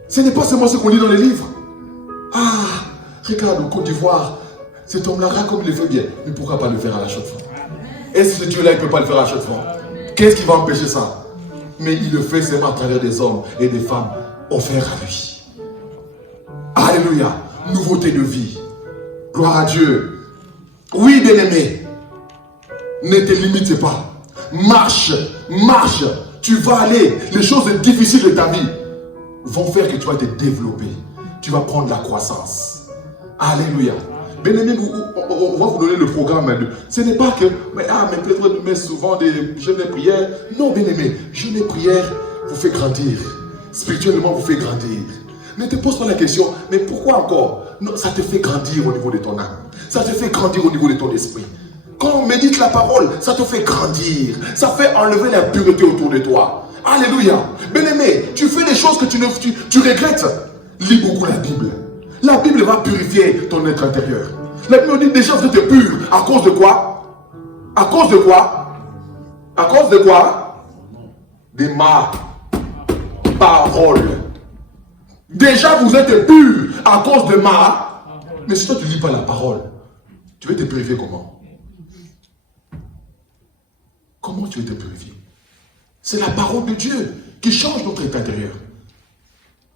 Ce n'est pas seulement ce qu'on lit dans les livres. Ah, regarde au Côte d'Ivoire, cet homme-là, comme il le fait bien. Mais pourquoi pas le faire à la Chaux-de-Fonds? Est-ce que ce Dieu-là, il ne peut pas le faire à la Chaux-de-Fonds? Qu'est-ce qui va empêcher ça? Mais il le fait seulement à travers des hommes et des femmes offerts à lui. Alléluia. Nouveauté de vie. Gloire à Dieu. Oui, bien-aimé. Ne te limite pas. Marche. Tu vas aller. Les choses difficiles de ta vie vont faire que tu vas te développer. Tu vas prendre la croissance. Alléluia. Bien-aimé, on va vous donner le programme. Ce n'est pas que, mais peut-être nous met souvent des jeûnes et prières. Non, bien-aimé, jeûne et prière vous fait grandir. Spirituellement, vous fait grandir. Ne te pose pas la question, mais pourquoi encore? Non, ça te fait grandir au niveau de ton âme. Ça te fait grandir au niveau de ton esprit. Quand on médite la parole, ça te fait grandir. Ça fait enlever la pureté autour de toi. Alléluia. Bien-aimé, tu fais des choses que tu regrettes. Lis beaucoup la Bible. La Bible va purifier ton être intérieur. La Bible dit déjà vous êtes pur. À cause de quoi? À cause de quoi? À cause de quoi? De ma parole. Déjà vous êtes pur à cause de ma. Mais si toi tu ne lis pas la parole, tu veux te purifier comment? Comment tu veux te purifier? C'est la parole de Dieu qui change notre être intérieur.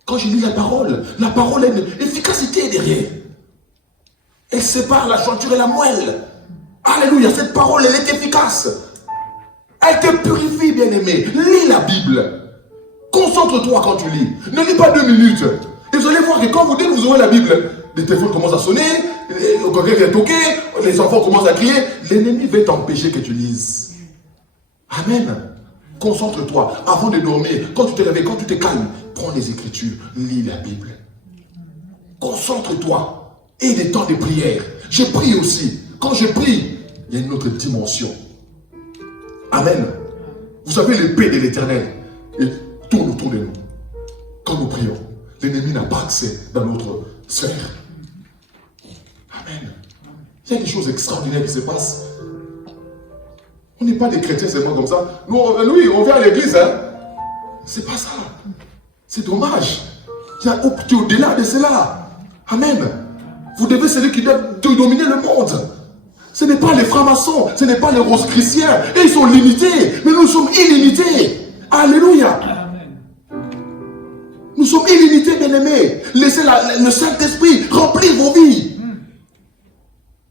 Quand je lis la parole a une efficacité derrière. Elle sépare la jointure et la moelle. Alléluia, cette parole, elle est efficace. Elle te purifie, bien-aimé. Lis la Bible. Concentre-toi quand tu lis. Ne lis pas 2 minutes. Et vous allez voir que quand dès que vous aurez la Bible, les téléphones commencent à sonner, quelqu'un vient toquer, les enfants commencent à crier. L'ennemi va t'empêcher que tu lises. Amen. Concentre-toi avant de dormir. Quand tu te réveilles, quand tu te calmes, prends les Écritures, lis la Bible. Concentre-toi. Et des temps de prière. Je prie aussi. Quand je prie, il y a une autre dimension. Amen. Vous savez, l'épée de l'Éternel tourne autour de nous. Quand nous prions, l'ennemi n'a pas accès dans notre sphère. Amen. Il y a des choses extraordinaires qui se passent. On n'est pas des chrétiens seulement comme ça. Nous, oui, on vient à l'église, hein. C'est pas ça. C'est dommage. Tu es au-delà de cela. Amen. Vous devez celui qui doit dominer le monde. Ce n'est pas les francs-maçons, ce n'est pas les rosicruciens. Et ils sont limités, mais nous sommes illimités. Alléluia. Nous sommes illimités, bien-aimés. Laissez le Saint-Esprit remplir vos vies.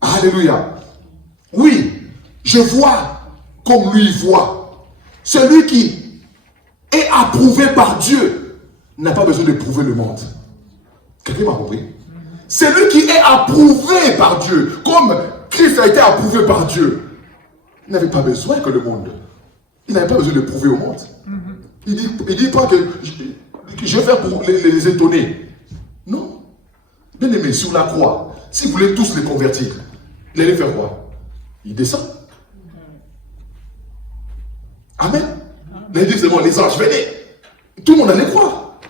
Alléluia. Oui, je vois comme lui voit. Celui qui est approuvé par Dieu n'a pas besoin de prouver le monde. Quelqu'un m'a compris? Celui qui est approuvé par Dieu, comme Christ a été approuvé par Dieu, il n'avait pas besoin que le monde. Il n'avait pas besoin de prouver au monde. Il dit pas que je vais faire pour les étonner. Non. Bien aimé, sur la croix, si vous voulez tous les convertir, il allait faire quoi? Il descend. Amen. Il dit seulement les anges venaient. Tout le monde allait croire.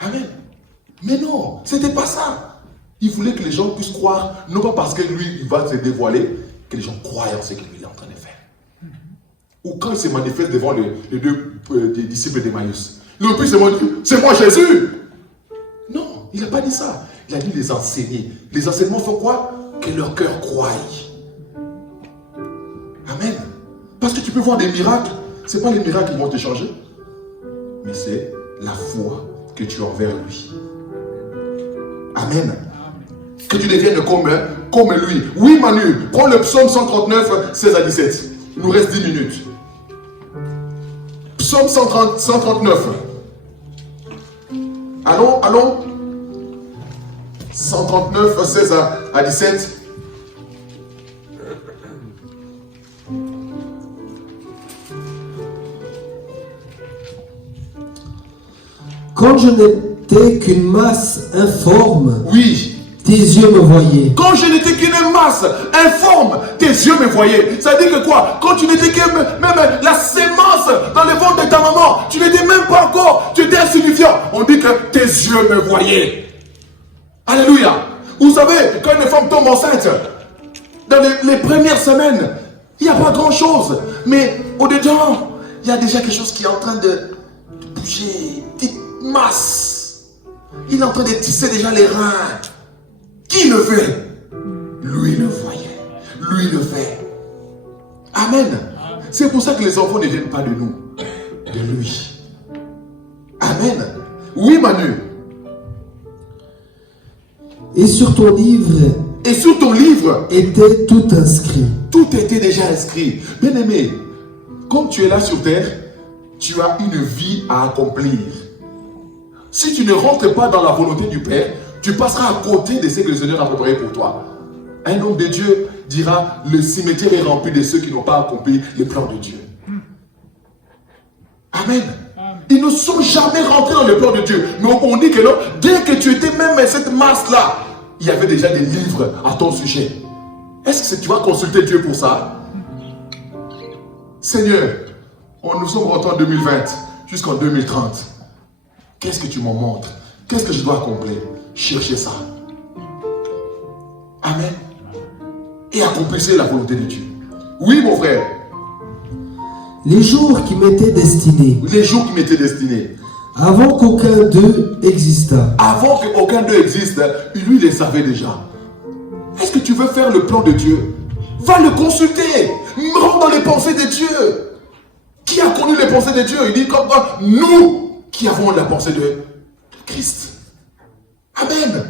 Amen. Mais non, ce n'était pas ça. Il voulait que les gens puissent croire, non pas parce que lui, il va se dévoiler, que les gens croient en ce qu'il est en train de faire. Ou quand il se manifeste devant les deux disciples d'Emmaüs, il aurait pu se dire, c'est moi Jésus. Non, il n'a pas dit ça. Il a dit les enseigner. Les enseignements font quoi? Que leur cœur croie. Amen. Parce que tu peux voir des miracles, Ce n'est pas les miracles qui vont te changer, mais c'est la foi que tu as envers lui. Amen. Que tu deviennes comme lui. Oui, Manu, prends le psaume 139, 16 à 17. Il nous reste 10 minutes. Psaume 139. Allons. 139, 16 à 17. Quand je n'étais qu'une masse informe, Oui. tes yeux me voyaient. Quand je n'étais qu'une masse informe, tes yeux me voyaient. Ça veut dire que quoi? Quand tu n'étais que même la sémence dans le ventre de ta maman, tu n'étais même pas encore, tu étais insignifiant. On dit que tes yeux me voyaient. Alléluia. Vous savez, quand une femme tombe enceinte, dans les premières semaines, il n'y a pas grand chose. Mais au-dedans, il y a déjà quelque chose qui est en train de bouger. Petite masse. Il est en train de tisser déjà les reins. Qui le fait? Lui le voyait. Lui le fait. Amen. C'est pour ça que les enfants ne viennent pas de nous, de lui. Amen. Oui, Manu. Et sur ton livre était tout inscrit. Tout était déjà inscrit. Bien-aimé, comme tu es là sur terre, tu as une vie à accomplir. Si tu ne rentres pas dans la volonté du Père, tu passeras à côté de ce que le Seigneur a préparé pour toi. Un homme de Dieu dira, le cimetière est rempli de ceux qui n'ont pas accompli les plans de Dieu. Amen. Ils ne sont jamais rentrés dans le plan de Dieu. Mais on dit que non, dès que tu étais même à cette masse-là, il y avait déjà des livres à ton sujet. Est-ce que tu vas consulter Dieu pour ça? Seigneur, nous sommes rentrés en 2020 jusqu'en 2030. Qu'est-ce que tu m'en montres? Qu'est-ce que je dois accomplir? Cherchez ça. Amen. Et accomplissez la volonté de Dieu. Oui, mon frère. Les jours qui m'étaient destinés. Les jours qui m'étaient destinés. Avant qu'aucun d'eux existât. Avant qu'aucun d'eux existe, lui les savait déjà. Est-ce que tu veux faire le plan de Dieu? Va le consulter. Rentre dans les pensées de Dieu. Qui a connu les pensées de Dieu? Il dit comme nous qui avons la pensée de Christ. Amen.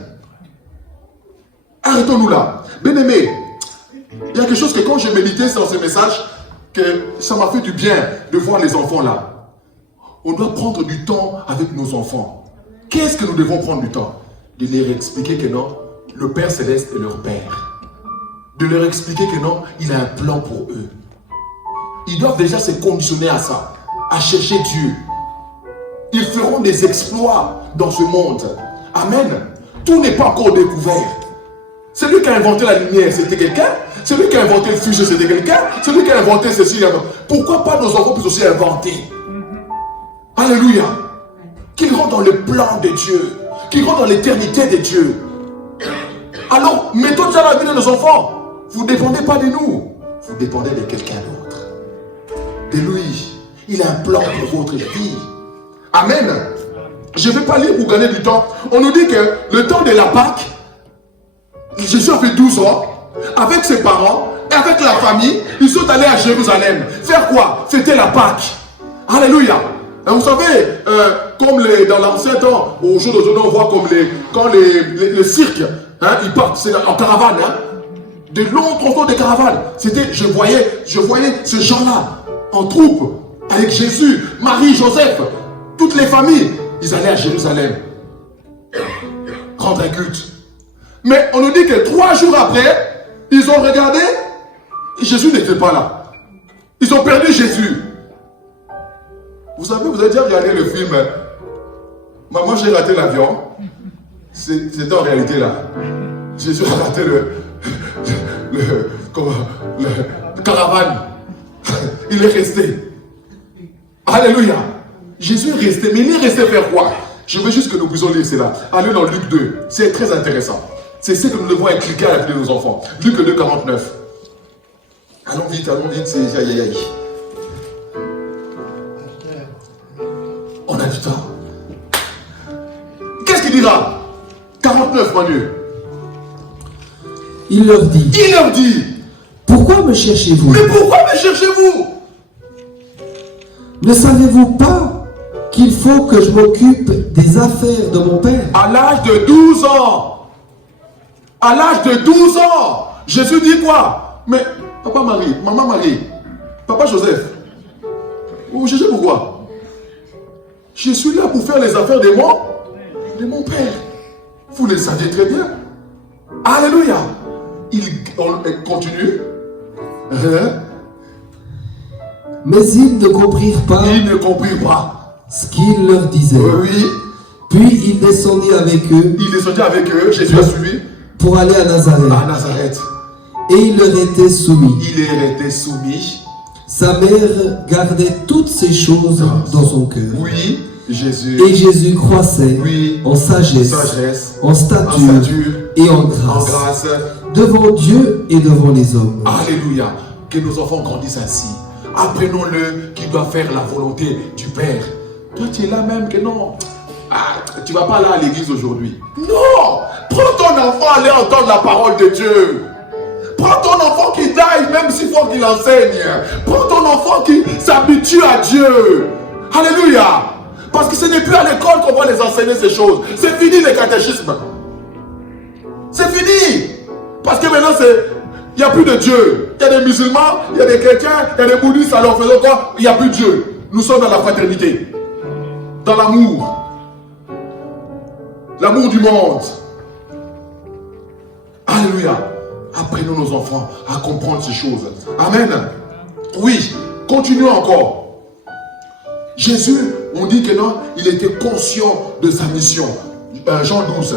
Arrêtons-nous là. Bien-aimé, il y a quelque chose que quand je méditais sur ce message, que ça m'a fait du bien de voir les enfants là. On doit prendre du temps avec nos enfants. Qu'est-ce que nous devons prendre du temps? De leur expliquer que non, le Père Céleste est leur Père. De leur expliquer que non, il a un plan pour eux. Ils doivent déjà se conditionner à ça, à chercher Dieu. Ils feront des exploits dans ce monde. Amen. Tout n'est pas encore découvert. Celui qui a inventé la lumière, c'était quelqu'un. Celui qui a inventé le fuseau, c'était quelqu'un. Celui qui a inventé ceci, pourquoi pas nos enfants puissent aussi inventer? Alléluia. Qu'ils rentrent dans le plan de Dieu. Qu'ils rentrent dans l'éternité de Dieu. Alors, mettons déjà la vie de nos enfants. Vous ne dépendez pas de nous. Vous dépendez de quelqu'un d'autre. De lui. Il a un plan pour votre vie. Amen. Je ne vais pas lire pour gagner du temps. On nous dit que le temps de la Pâque, Jésus avait 12 ans, avec ses parents et avec la famille, ils sont allés à Jérusalem. Faire quoi? C'était la Pâque. Alléluia. Et vous savez, comme dans l'ancien temps, au jour d'aujourd'hui, on voit comme quand le cirque, ils partent en caravane, de longs transports de caravanes. C'était, je voyais ces gens-là en troupe, avec Jésus, Marie, Joseph, toutes les familles. Ils allaient à Jérusalem rendre un culte. Mais on nous dit que 3 jours après, ils ont regardé, Jésus n'était pas là. Ils ont perdu Jésus. Vous savez, vous avez déjà regardé le film Maman, j'ai raté l'avion. C'était en réalité là. Jésus a raté le caravane. Il est resté. Alléluia. Jésus est resté, mais il est resté faire quoi? Je veux juste que nous puissions lire cela. Allez dans Luc 2. C'est très intéressant. C'est ce que nous devons inculquer à la vie de nos enfants. Luc 2, 49. Allons vite, c'est aïe aïe aïe. On a du temps. Qu'est-ce qu'il dira? 49, Manu. Il leur dit. Pourquoi me cherchez-vous? Mais pourquoi me cherchez-vous? Ne savez-vous pas qu'il faut que je m'occupe des affaires de mon père? À l'âge de 12 ans, à l'âge de 12 ans, Jésus dit quoi? Mais papa Marie, maman Marie, papa Joseph, vous jugez pourquoi? Je suis là pour faire les affaires de mon père. Vous le savez très bien. Alléluia. On continue. Mais ils ne comprirent pas Ils ne comprirent pas. ce qu'il leur disait. Oui. Puis il descendit avec eux Il descendit avec eux. Jésus a suivi pour aller à Nazareth. à Nazareth. Et il leur était soumis. Il leur était soumis. Sa mère gardait toutes ces choses dans son cœur. Oui. Jésus. Et Jésus croissait Oui. en sagesse, en stature et en grâce, devant Dieu et devant les hommes. Alléluia. Que nos enfants grandissent ainsi. Apprenons-le qui doit faire la volonté du Père. Toi, tu es là même que non. Tu ne vas pas là à l'église aujourd'hui. Non. Prends ton enfant, allez entendre la parole de Dieu. Prends ton enfant qui taille, même s'il faut qu'il enseigne. Prends ton enfant qui s'habitue à Dieu. Alléluia. Parce que ce n'est plus à l'école qu'on va les enseigner ces choses. C'est fini le catéchisme. C'est fini. Parce que maintenant, il n'y a plus de Dieu. Il y a des musulmans, il y a des chrétiens, il y a des bouddhistes, alors faisons quoi? Il n'y a plus de Dieu. Nous sommes dans la fraternité. Dans l'amour. L'amour du monde. Alléluia. Apprenons nos enfants à comprendre ces choses. Amen. Oui, continuons encore. Jésus, on dit que non, il était conscient de sa mission. Jean 12.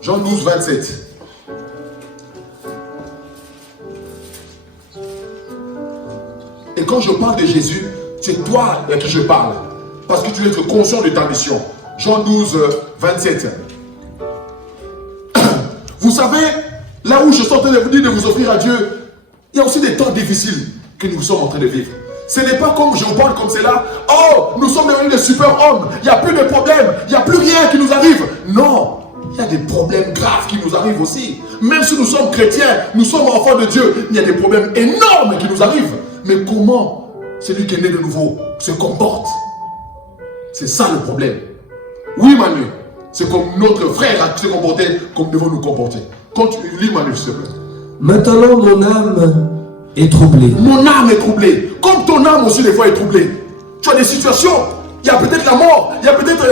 Jean 12, 27. Et quand je parle de Jésus, c'est toi à qui je parle. Parce que tu dois être conscient de ta mission. Jean 12, 27. Vous savez, là où je suis en train de vous dire de vous offrir à Dieu, il y a aussi des temps difficiles que nous sommes en train de vivre. Ce n'est pas comme je vous parle comme c'est là. Oh, nous sommes devenus des super-hommes. Il n'y a plus de problèmes. Il n'y a plus rien qui nous arrive. Non. Il y a des problèmes graves qui nous arrivent aussi. Même si nous sommes chrétiens, nous sommes enfants de Dieu, il y a des problèmes énormes qui nous arrivent. Mais comment celui qui est né de nouveau se comporte? C'est ça le problème. Oui, Manu. C'est comme notre frère a se comporté, comme nous devons nous comporter. Quand tu lis, Manu, s'il te plaît. Maintenant, mon âme est troublée. Mon âme est troublée. Comme ton âme aussi, des fois, est troublée. Tu as des situations. Il y a peut-être la mort. Il y a peut-être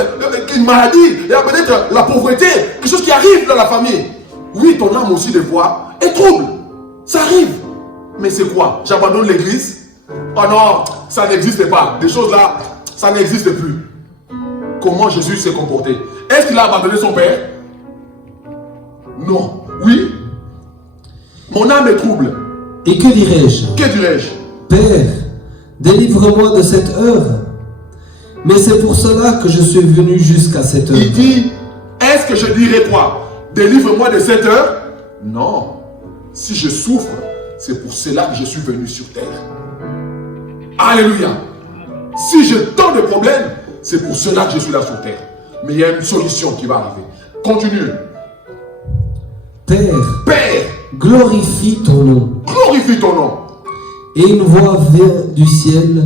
une maladie. Il y a peut-être la pauvreté. Quelque chose qui arrive dans la famille. Oui, ton âme aussi, des fois, est trouble. Ça arrive. Mais c'est quoi? J'abandonne l'église? Oh non, ça n'existe pas. Des choses là, ça n'existe plus. Comment Jésus s'est comporté? Est-ce qu'il a abandonné son père? Non. Oui. Mon âme est trouble. Et que dirais-je? Que dirais-je? Père, délivre-moi de cette heure. Mais c'est pour cela que je suis venu jusqu'à cette heure. Il dit, est-ce que je dirais quoi? Délivre-moi de cette heure? Non. Si je souffre, c'est pour cela que je suis venu sur terre. Alléluia. Si j'ai tant de problèmes, c'est pour cela que je suis là sur terre. Mais il y a une solution qui va arriver. Continue. Père, glorifie ton nom. Glorifie ton nom. Et une voix vient du ciel.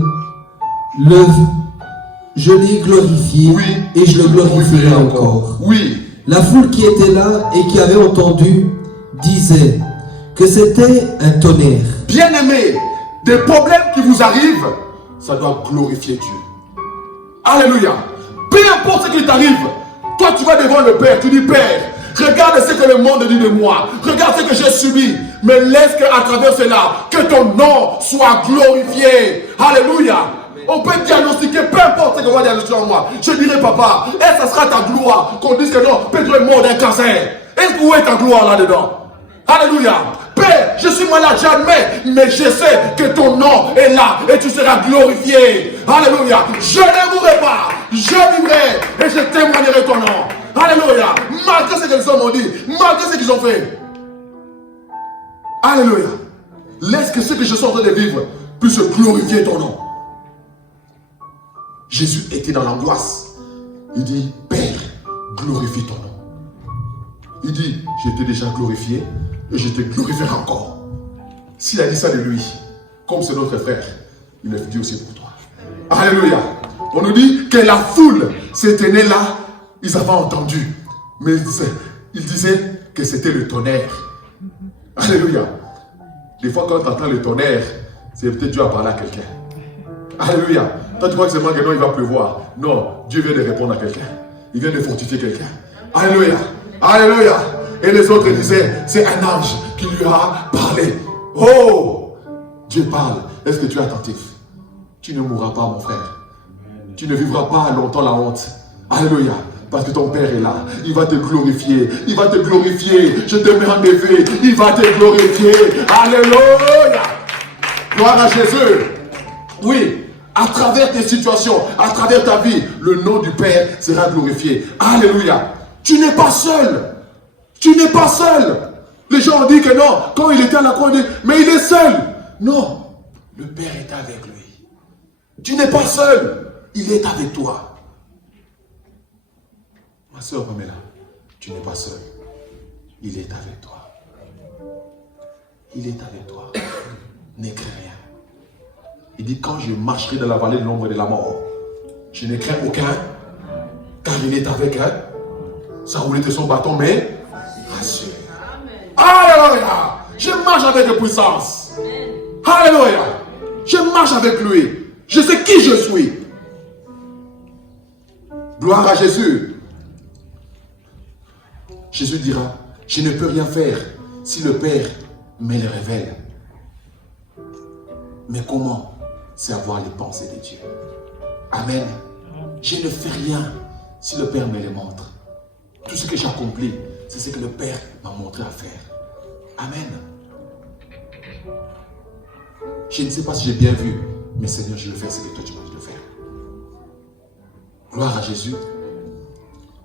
Je l'ai glorifié, oui, et je le glorifierai encore. Oui. La foule qui était là et qui avait entendu disait que c'était un tonnerre. Bien-aimés, des problèmes qui vous arrivent, ça doit glorifier Dieu. Alléluia. Peu importe ce qui t'arrive, toi tu vas devant le Père, tu dis Père, regarde ce que le monde dit de moi, regarde ce que j'ai subi, mais laisse qu'à travers cela, que ton nom soit glorifié. Alléluia. On peut diagnostiquer, peu importe ce qu'on va diagnostiquer en moi. Je dirais papa, et ça sera ta gloire qu'on dise que non, Pedro est mort d'un cancer. Est-ce que où est ta gloire là-dedans? Alléluia. Père, je suis malade, j'admets, mais je sais que ton nom est là et tu seras glorifié. Alléluia. Je ne mourrai pas, je vivrai et je témoignerai ton nom. Alléluia. Malgré ce que les hommes ont dit, malgré ce qu'ils ont fait. Alléluia. Laisse que ce que je suis en train de vivre puisse glorifier ton nom. Jésus était dans l'angoisse. Il dit, Père, glorifie ton nom. Il dit, je t'ai déjà glorifié et je te glorifierai encore. S'il a dit ça de lui, comme c'est notre frère, il le dit aussi pour toi. Alléluia. On nous dit que la foule se tenait là, ils avaient entendu. Mais ils disaient que c'était le tonnerre. Alléluia. Des fois, quand tu entends le tonnerre, c'est peut-être Dieu a parlé à quelqu'un. Alléluia. Toi, tu crois que c'est maintenant il va pleuvoir. Non, Dieu vient de répondre à quelqu'un. Il vient de fortifier quelqu'un. Alléluia. Alléluia. Et les autres disaient, c'est un ange qui lui a parlé. Oh, Dieu parle. Est-ce que tu es attentif? Tu ne mourras pas, mon frère. Tu ne vivras pas longtemps la honte. Alléluia. Parce que ton Père est là. Il va te glorifier. Il va te glorifier. Je te mets en défi. Il va te glorifier. Alléluia. Gloire à Jésus. Oui. À travers tes situations, à travers ta vie, le nom du Père sera glorifié. Alléluia. Tu n'es pas seul. Tu n'es pas seul. Les gens ont dit que non. Quand il était à la croix, on dit, mais il est seul. Non. Le Père est avec lui. Tu n'es pas seul. Il est avec toi. Ma soeur Pamela, tu n'es pas seul. Il est avec toi. Il est avec toi. N'écris rien. Il dit, quand je marcherai dans la vallée de l'ombre de la mort, je ne crains aucun, car il est avec elle. Sa roulette et son bâton, mais rassure. Alléluia. Je marche avec puissance. Alléluia. Je marche avec lui. Je sais qui je suis. Gloire à Jésus. Jésus dira, je ne peux rien faire si le Père me le révèle. Mais comment? C'est avoir les pensées de Dieu. Amen. Je ne fais rien si le Père me le montre. Tout ce que j'accomplis, c'est ce que le Père m'a montré à faire. Amen. Je ne sais pas si j'ai bien vu, mais Seigneur, je vais faire ce que toi tu m'as dit de faire. Gloire à Jésus.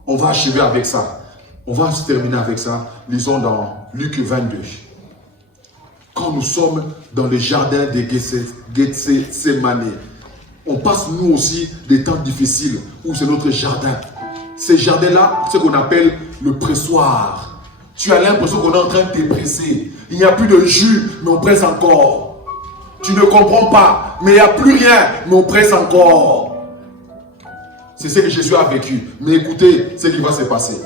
On va achever avec ça. On va se terminer avec ça. Lisons dans Luc 22. Quand nous sommes dans le jardin de Gethsémane, on passe nous aussi des temps difficiles où c'est notre jardin. Ces jardins-là, c'est ce qu'on appelle le pressoir. Tu as l'impression qu'on est en train de te presser. Il n'y a plus de jus, mais on presse encore. Tu ne comprends pas, mais il n'y a plus rien, mais on presse encore. C'est ce que Jésus a vécu. Mais écoutez ce qui va se passer.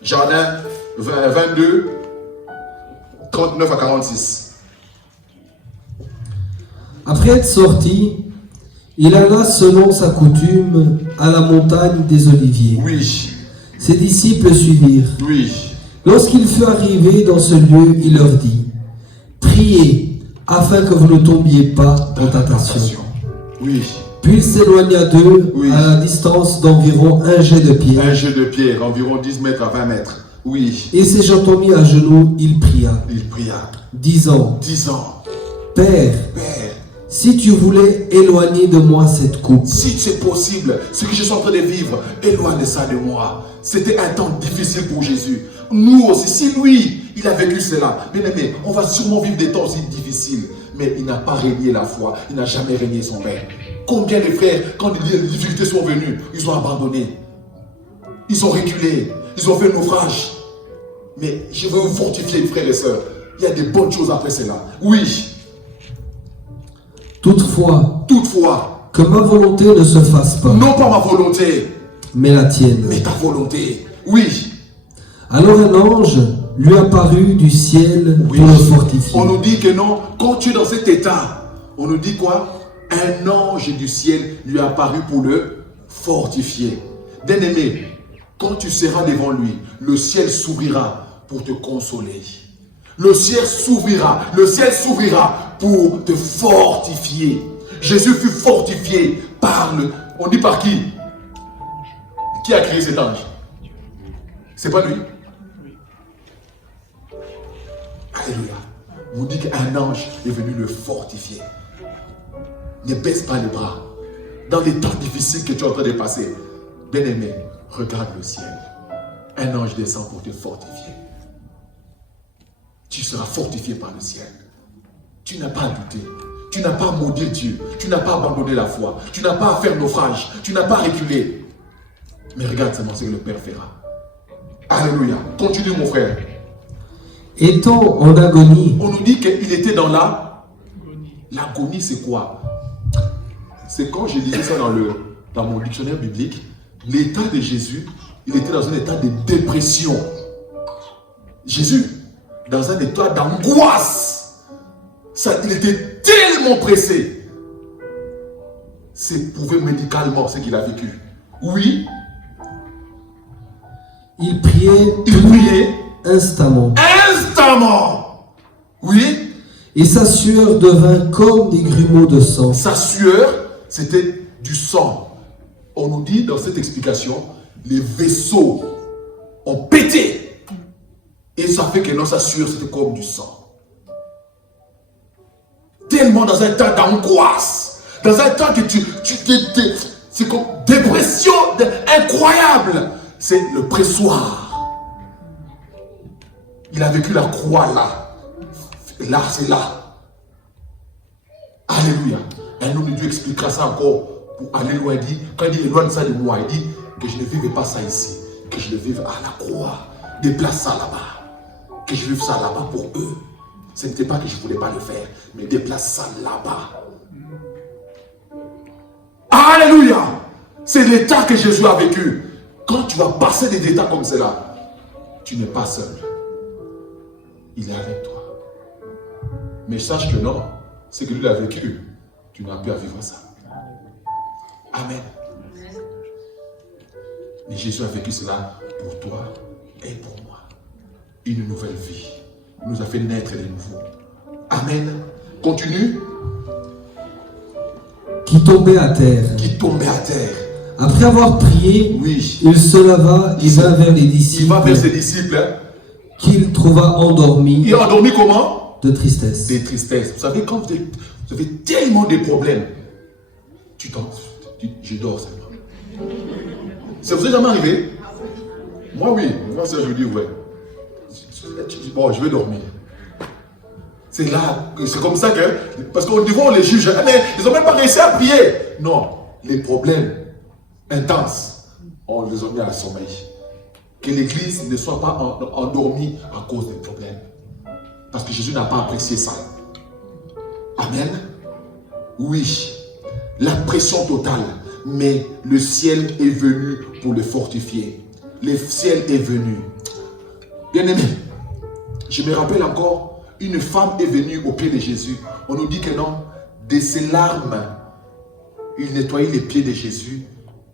Jardin 22, 39 à 46. Après être sorti, il alla selon sa coutume à la montagne des Oliviers. Oui. Ses disciples suivirent. Oui. Lorsqu'il fut arrivé dans ce lieu, il leur dit, priez afin que vous ne tombiez pas dans tentation. Oui. Puis il s'éloigna d'eux à la distance d'environ un jet de pierre. Un jet de pierre, environ 10 mètres à 20 mètres. Oui. Et s'étant mis à genoux, il pria. Il pria. Disant, Père, si tu voulais éloigner de moi cette coupe. Si c'est possible, ce que je suis en train de vivre, éloigne ça de moi. C'était un temps difficile pour Jésus. Nous aussi, si lui, il a vécu cela, bien aimé, on va sûrement vivre des temps aussi difficiles. Mais il n'a pas régné la foi, il n'a jamais régné son Père. Combien de frères, quand les difficultés sont venues, ils ont abandonné. Ils ont reculé, ils ont fait naufrage. Mais je veux vous fortifier, frères et sœurs. Il y a des bonnes choses après cela. Oui. Toutefois, que ma volonté ne se fasse pas. Non pas ma volonté, mais la tienne. Mais ta volonté. Oui. Alors un ange lui apparut du ciel pour le fortifier. On nous dit que non, quand tu es dans cet état, on nous dit quoi? Un ange du ciel lui a apparu pour le fortifier. Bien-aimé, quand tu seras devant lui, le ciel s'ouvrira pour te consoler. Le ciel s'ouvrira pour te fortifier. Jésus fut fortifié par le... On dit par qui? Qui a créé cet ange? C'est pas lui? Alléluia. On dit qu'un ange est venu le fortifier. Ne baisse pas les bras. Dans les temps difficiles que tu es en train de passer, bien-aimé, regarde le ciel. Un ange descend pour te fortifier. Tu seras fortifié par le ciel. Tu n'as pas à douter. Tu n'as pas à maudire Dieu. Tu n'as pas à abandonner la foi. Tu n'as pas à faire naufrage. Tu n'as pas à reculer. Mais regarde seulement ce que le Père fera. Alléluia. Continue mon frère. Étant en agonie. On nous dit qu'il était dans l'agonie, c'est quoi? c'est quand je lisais ça dans mon dictionnaire biblique, l'état de Jésus, il était dans un état de dépression. Jésus, dans un état d'angoisse. Il était tellement pressé. C'est prouvé médicalement ce qu'il a vécu. Oui. Il priait instamment. Instamment. Oui. Et sa sueur devint comme des grumeaux de sang. Sa sueur, c'était du sang. On nous dit dans cette explication, les vaisseaux ont pété. Et ça fait que non, sa sueur, c'était comme du sang. Tellement dans un temps d'angoisse. Dans un temps que c'est comme dépression incroyable. C'est le pressoir. Il a vécu la croix là. Là, c'est là. Alléluia. Un homme de Dieu expliquera ça encore pour aller loin. Il dit, quand il dit éloigne ça de moi, il dit que je ne vive pas ça ici, que je le vive à la croix. Déplace ça là-bas. Que je vive ça là-bas pour eux. Ce n'était pas que je ne voulais pas le faire, mais déplace ça là-bas. Alléluia. C'est l'état que Jésus a vécu. Quand tu vas passer des états comme cela, tu n'es pas seul. Il est avec toi. Mais sache que non, c'est que lui a vécu. Tu n'as plus à vivre ça. Amen. Mais Jésus a vécu cela pour toi et pour moi. Une nouvelle vie. Il nous a fait naître de nouveau. Amen. Continue. Qui tombait à terre. Qui tombait à terre. Après avoir prié, oui. Il se leva et vint vers les disciples. Il va vers ses disciples. Hein? Qu'il trouva endormis. Il est endormi comment? De tristesse. De tristesse. Vous savez, quand vous avez tellement de problèmes, je dors seulement. Ça vous est jamais arrivé? Moi, oui. Moi, ça, je dis, ouais. Bon, je vais dormir. C'est là, c'est comme ça que, parce qu'au niveau, on les juge, mais ils n'ont même pas réussi à prier. Non, les problèmes intenses, on les a mis à sommeil. Que l'église ne soit pas endormie à cause des problèmes. Parce que Jésus n'a pas apprécié ça. Amen. Oui, la pression totale, mais le ciel est venu pour le fortifier. Le ciel est venu. Bien aimé, je me rappelle encore, une femme est venue au pied de Jésus. On nous dit que non, de ses larmes, il nettoyait les pieds de Jésus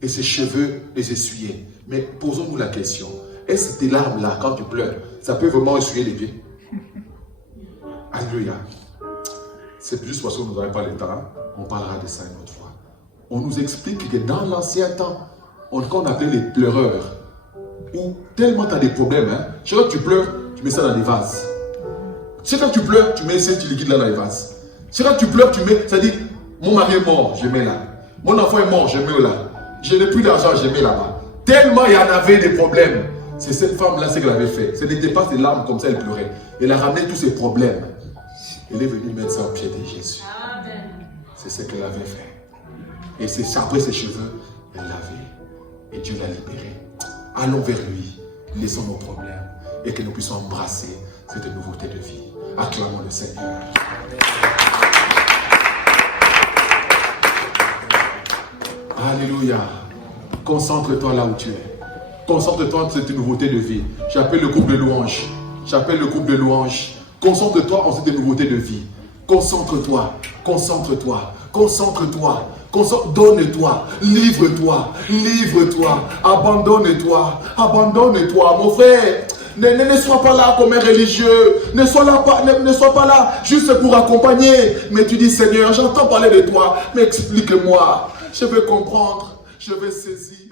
et ses cheveux les essuyait. Mais posons-nous la question, est-ce que tes larmes-là, quand tu pleures, ça peut vraiment essuyer les pieds? Alléluia. C'est juste parce que nous n'avons pas le temps, on parlera de ça une autre fois. On nous explique que dans l'ancien temps, on appelait les pleureurs, où tellement tu as des problèmes, hein, chaque fois que tu pleures, tu mets ça dans des vases. Chaque fois que tu pleures, tu mets ce liquide là dans les vases. Chaque fois que tu pleures, tu mets, ça dit, mon mari est mort, je mets là. Mon enfant est mort, je mets là. Je n'ai plus d'argent, je mets là-bas. Tellement il y en avait des problèmes. C'est cette femme-là, ce qu'elle avait fait. Ce n'était pas ses larmes comme ça, elle pleurait. Elle a ramené tous ses problèmes. Elle est venue mettre ça au pied de Jésus. C'est ce qu'elle avait fait. Et c'est après ses cheveux, elle l'avait. Et Dieu l'a libérée. Allons vers lui. Laissons nos problèmes. Et que nous puissions embrasser cette nouveauté de vie. Acclamons le Seigneur. Alléluia. Concentre-toi là où tu es. Concentre-toi en cette nouveauté de vie. J'appelle le groupe de louanges. J'appelle le groupe de louanges. Concentre-toi en cette nouveauté de vie. Concentre-toi. Concentre-toi. Concentre-toi. Donne-toi. Livre-toi. Livre-toi. Abandonne-toi. Abandonne-toi, mon frère. Ne sois pas là comme un religieux. Ne sois pas là juste pour accompagner. Mais tu dis, Seigneur, j'entends parler de toi. Mais explique-moi. Je veux comprendre. Je veux saisir.